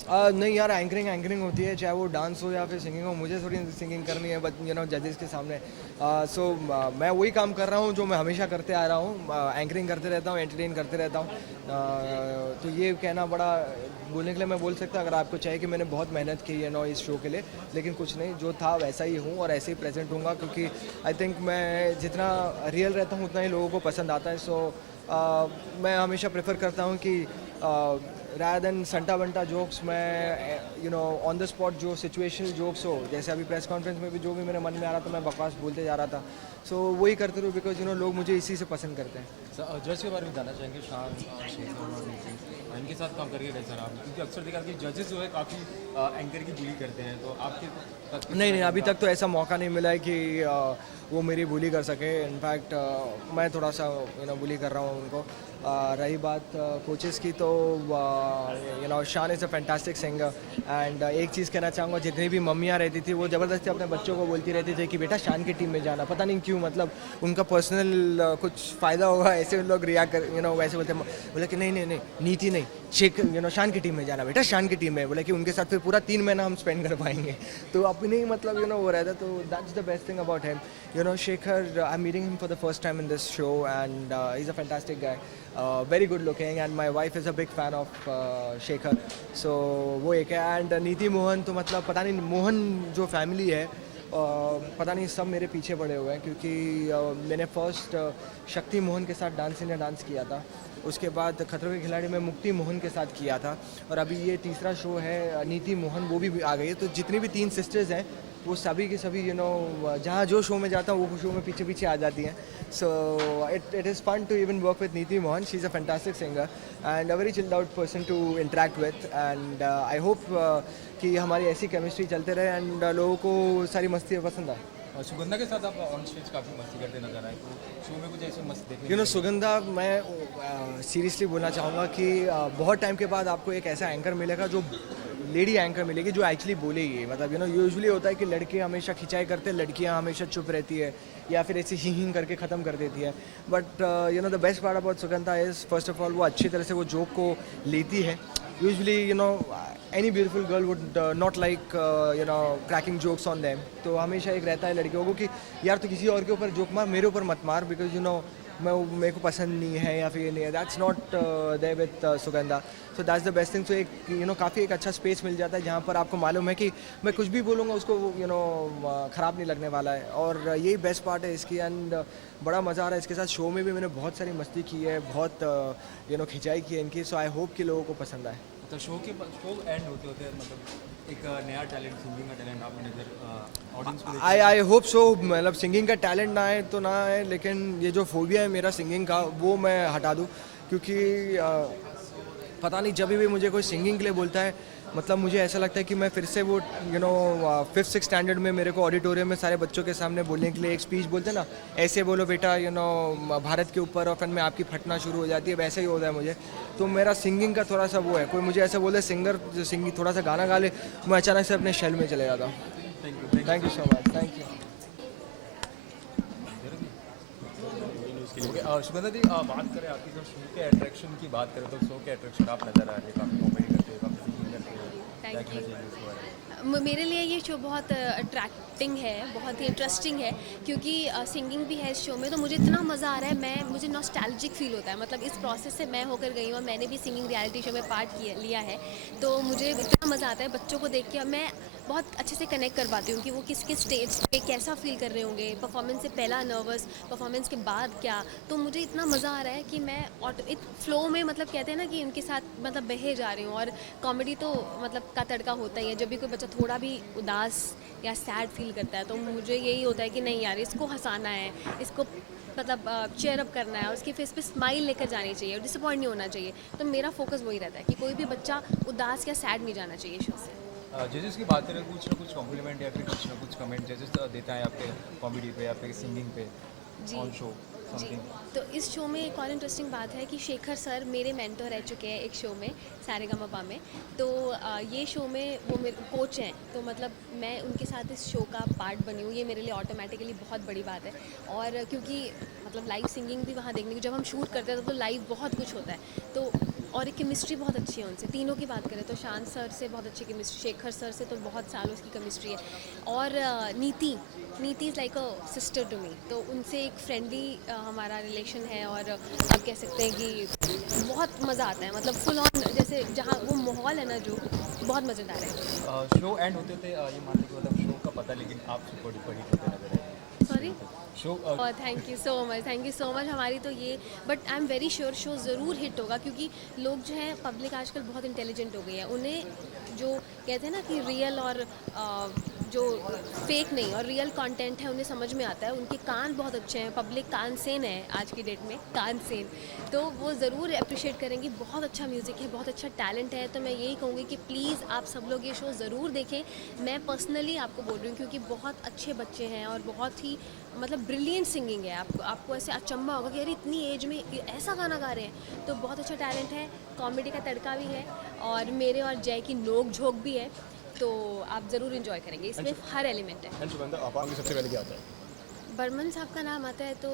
नहीं यार, एंकरिंग होती है, चाहे वो डांस हो या फिर सिंगिंग हो, मुझे थोड़ी सिंगिंग करनी है, बट जजेस के सामने। सो मैं वही काम कर रहा हूँ जो मैं हमेशा करते आ रहा हूँ, एंकरिंग करते रहता हूँ, एंटरटेन करते रहता हूँ, तो ये कहना बड़ा बोलने के लिए मैं बोल सकता अगर आपको चाहिए कि मैंने बहुत मेहनत की है इस शो के लिए, लेकिन कुछ नहीं, जो था वैसा ही हूँ और ऐसे ही प्रेजेंट हूँगा, क्योंकि आई थिंक मैं जितना रियल रहता हूँ उतना ही लोगों को पसंद आता है. सो मैं हमेशा प्रेफर करता हूँ कि rather than संटा बंटा जोक्स मैं ऑन द स्पॉट जो सिचुएशनल जोक्स हो, जैसे अभी प्रेस कॉन्फ्रेंस में भी जो भी मेरे मन में आ रहा था मैं बकवास बोलते जा रहा था. सो वही करते रहूँ बिकॉज लोग मुझे इसी से पसंद करते हैं. सर जज के बारे में जानना चाहेंगे, शान शेखर और नीति, इनके साथ काम करके कैसा रहा? क्योंकि अक्सर देखा कि जजेस जो है काफ़ी एंकर की बुली करते हैं, तो आपके नहीं, अभी तक तो ऐसा मौका नहीं मिला है कि वो मेरी बुली कर सके. इनफैक्ट मैं थोड़ा सा बुली कर रहा हूँ उनको. रही बात कोचेस की, तो शान is a fantastic singer. And एक चीज़ कहना चाहूँगा, जितनी भी मम्मियाँ रहती थी वो ज़बरदस्ती अपने बच्चों को बोलती रहती थी कि बेटा शान की टीम में जाना. पता नहीं क्यों, मतलब उनका पर्सनल कुछ फ़ायदा होगा ऐसे उन लोग रिएक्ट कर वैसे बोलते. बोले कि नहीं नीति नहीं, शेखर शान की टीम में जाना बेटा, शान की टीम में. बोले कि उनके साथ फिर पूरा 3 महीना हम स्पेंड कर पाएंगे. तो अपने ही मतलब वो रहता. तो that's the best thing about him. Shekhar, I am meeting him for the first time in this show and he is a fantastic guy. Very good looking and my wife is a big fan of Shekhar. So वो एक है. एंड नीति मोहन तो मतलब पता नहीं, मोहन जो फैमिली है पता नहीं सब मेरे पीछे पड़े हुए हैं, क्योंकि मैंने फर्स्ट शक्ति मोहन के साथ डांस इंडिया डांस किया था. उसके बाद खतरों के खिलाड़ी में मुक्ति मोहन के साथ किया था, और अभी ये तीसरा शो है नीति मोहन, वो भी आ गई है. तो जितनी भी 3 सिस्टर्स हैं वो सभी की सभी जहाँ जो शो में जाता हूँ वो शो में पीछे पीछे आ जाती हैं. So it is fun to even work with Niti Mohan. She is a fantastic singer and a very chilled out person to interact with. And I hope कि हमारी ऐसी केमिस्ट्री चलते रहे एंड लोगों को सारी मस्ती पसंद आए. सुगंधा के साथ आप ऑन स्टेज काफ़ी मस्ती करते नजर आए, तो शो में कुछ ऐसे मस्ती देखने सुगंधा, मैं सीरियसली बोलना चाहूँगा कि बहुत टाइम के बाद आपको एक ऐसा एंकर मिलेगा, जो लेडी एंकर मिलेगी जो एक्चुअली बोलेगी. मतलब यूजुअली होता है कि लड़के हमेशा खिंचाई करते हैं, लड़कियाँ हमेशा चुप रहती है या फिर ऐसे ही करके ख़त्म कर देती है. But the best part about Sugandha is first of all वो अच्छी तरह से वो जोक को लेती है. Usually any beautiful girl would not like cracking jokes on them. तो हमेशा एक रहता है लड़कियों को कि यार तो किसी और के ऊपर जोक मार, मेरे ऊपर मत मार, बिकॉज मेरे को पसंद नहीं है या फिर ये नहीं है. That's not there with Sugandha. So that's the best thing. तो एक काफ़ी एक अच्छा स्पेस मिल जाता है जहाँ पर आपको मालूम है कि मैं कुछ भी बोलूँगा उसको ख़राब नहीं लगने वाला है, और यही बेस्ट पार्ट है इसकी. एंड बड़ा मज़ा आ रहा है इसके साथ. शो में भी मैंने बहुत सारी मस्ती की है, बहुत खिंचाई की है इनकी. सो आई होप कि लोगों को पसंद आए. तो शो एंड होते मतलब एक नया टैलेंट, सिंगिंग का टैलेंट आप नजर ऑडियंस को आई होप सो. मतलब सिंगिंग का टैलेंट ना आए तो ना आए, लेकिन ये जो फोबिया है मेरा सिंगिंग का वो मैं हटा दूँ, क्योंकि पता नहीं जब भी मुझे कोई सिंगिंग के लिए बोलता है, मतलब मुझे ऐसा लगता है कि मैं फिर से वो 5th-6th स्टैंडर्ड में मेरे को ऑडिटोरियम में सारे बच्चों के सामने बोलने के लिए एक स्पीच बोलते हैं ना, ऐसे बोलो बेटा भारत के ऊपर, और फिर में आपकी फटना शुरू हो जाती है, वैसे ही होता है मुझे. तो मेरा सिंगिंग का थोड़ा सा वो है. कोई मुझे ऐसा बोले सिंगर जो सिंगिंग थोड़ा सा गाना गा ले, मैं अचानक से अपने शेल में चले जाता हूँ. Thank you so much. Thank you. Sugandha ji, बात करें आपकी जो शो के अट्रैक्शन की बात करें, तो शो के अट्रैक्शन आप नज़र आ रहे हैं, काफ़ी कॉमेडी करते हैं, काफ़ी सिंगिंग करते हैं. Thank you. मेरे लिए ये शो बहुत अट्रैक्टिंग है, बहुत ही इंटरेस्टिंग है, क्योंकि सिंगिंग भी है इस शो में. तो मुझे इतना मज़ा आ रहा है, मुझे नॉस्टैल्जिक फील होता है. मतलब इस प्रोसेस से मैं होकर गई हूँ और मैंने भी सिंगिंग रियलिटी शो में पार्ट लिया है. तो मुझे इतना मज़ा आता है बच्चों को देख के. मैं बहुत अच्छे से कनेक्ट कर पाती हूँ कि वो किस स्टेज पे कैसा फील कर रहे होंगे, परफॉर्मेंस से पहला नर्वस, परफॉर्मेंस के बाद क्या. तो मुझे इतना मज़ा आ रहा है कि मैं एक फ्लो में, मतलब कहते हैं ना कि उनके साथ मतलब बहे जा रही हूँ. और कॉमेडी तो मतलब का तड़का होता ही है. जब भी कोई बच्चा थोड़ा भी उदास या सैड फील करता है तो मुझे यही होता है कि नहीं यार, इसको हंसाना है, इसको मतलब चेयर अप करना है, और उसके फेस पे स्माइल लेकर जानी चाहिए और डिसअपॉइंट नहीं होना चाहिए. तो मेरा फोकस वही रहता है कि कोई भी बच्चा उदास या सैड नहीं जाना चाहिए शो से. जजेस की बात करें, कुछ ना कुछ कॉम्प्लीमेंट या फिर कुछ ना कुछ कमेंट जजेस देता है आपके कॉमेडी पे या फिर सिंगिंग पे ऑन शो समथिंग. तो इस शो में एक और इंटरेस्टिंग बात है कि शेखर सर मेरे मेंटर रह चुके हैं एक शो में, सारेगामापा में. तो ये शो में वो मेरे कोच हैं, तो मतलब मैं उनके साथ इस शो का पार्ट बनी हूँ. ये मेरे लिए ऑटोमेटिकली बहुत बड़ी बात है. और क्योंकि मतलब लाइव सिंगिंग भी वहाँ देखने की, जब हम शूट करते हैं तो लाइव बहुत कुछ होता है. तो और एक केमिस्ट्री बहुत अच्छी है उनसे. तीनों की बात करें तो शान सर से बहुत अच्छी केमिस्ट्री, शेखर सर से तो बहुत सालों की केमिस्ट्री है. और Niti is like a sister to me. तो उनसे एक फ्रेंडली हमारा रिलेशन है, और आप कह सकते हैं कि बहुत मज़ा आता है, मतलब फुल ऑन जैसे जहाँ वो माहौल है ना जो बहुत मज़ेदार है। शो एंड होते होते ये मान लीजिए मतलब शो का पता, लेकिन आप सुपर डुपर हिट होते नजर आए। Sorry, show thank you so much. हमारी तो ये, but I am very sure show ज़रूर हिट होगा, क्योंकि लोग जो हैं, पब्लिक आजकल बहुत इंटेलिजेंट हो गई है। उन्हें जो कहते हैं ना कि रियल और जो फेक नहीं और रियल कंटेंट है उन्हें समझ में आता है। उनके कान बहुत अच्छे हैं, पब्लिक कान सेन है आज की डेट में, कान सेन, तो वो ज़रूर अप्रिशिएट करेंगी। बहुत अच्छा म्यूज़िक है, बहुत अच्छा टैलेंट है, तो मैं यही कहूँगी कि प्लीज़ आप सब लोग ये शो ज़रूर देखें। मैं पर्सनली आपको बोल रही हूँ, क्योंकि बहुत अच्छे बच्चे हैं और बहुत ही मतलब ब्रिलियंट सिंगिंग है। आपको ऐसे अचंभा होगा कि यार इतनी एज में ऐसा गाना गा रहे हैं, तो बहुत अच्छा टैलेंट है। कॉमेडी का तड़का भी है और मेरे और जय की नोक झोंक भी है, तो आप ज़रूर इन्जॉय करेंगे। इसमें हर एलिमेंट है। एंड सुगंधा, आपको सबसे पहले क्या आता है? बर्मन साहब का नाम आता है तो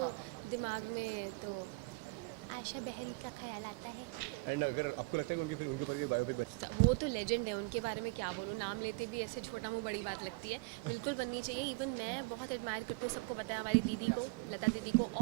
दिमाग में तो आशा बहल का ख्याल आता है। एंड अगर आपको लगता है कि उनके ऊपर भी बायोपिक बन, वो तो लेजेंड है, उनके बारे में क्या बोलूँ, नाम लेते भी ऐसे छोटा मुँह बड़ी बात लगती है। बिल्कुल बननी चाहिए। इवन मैं बहुत एडमायर करती हूँ, सबको पता है, हमारी दीदी को, लता दीदी को।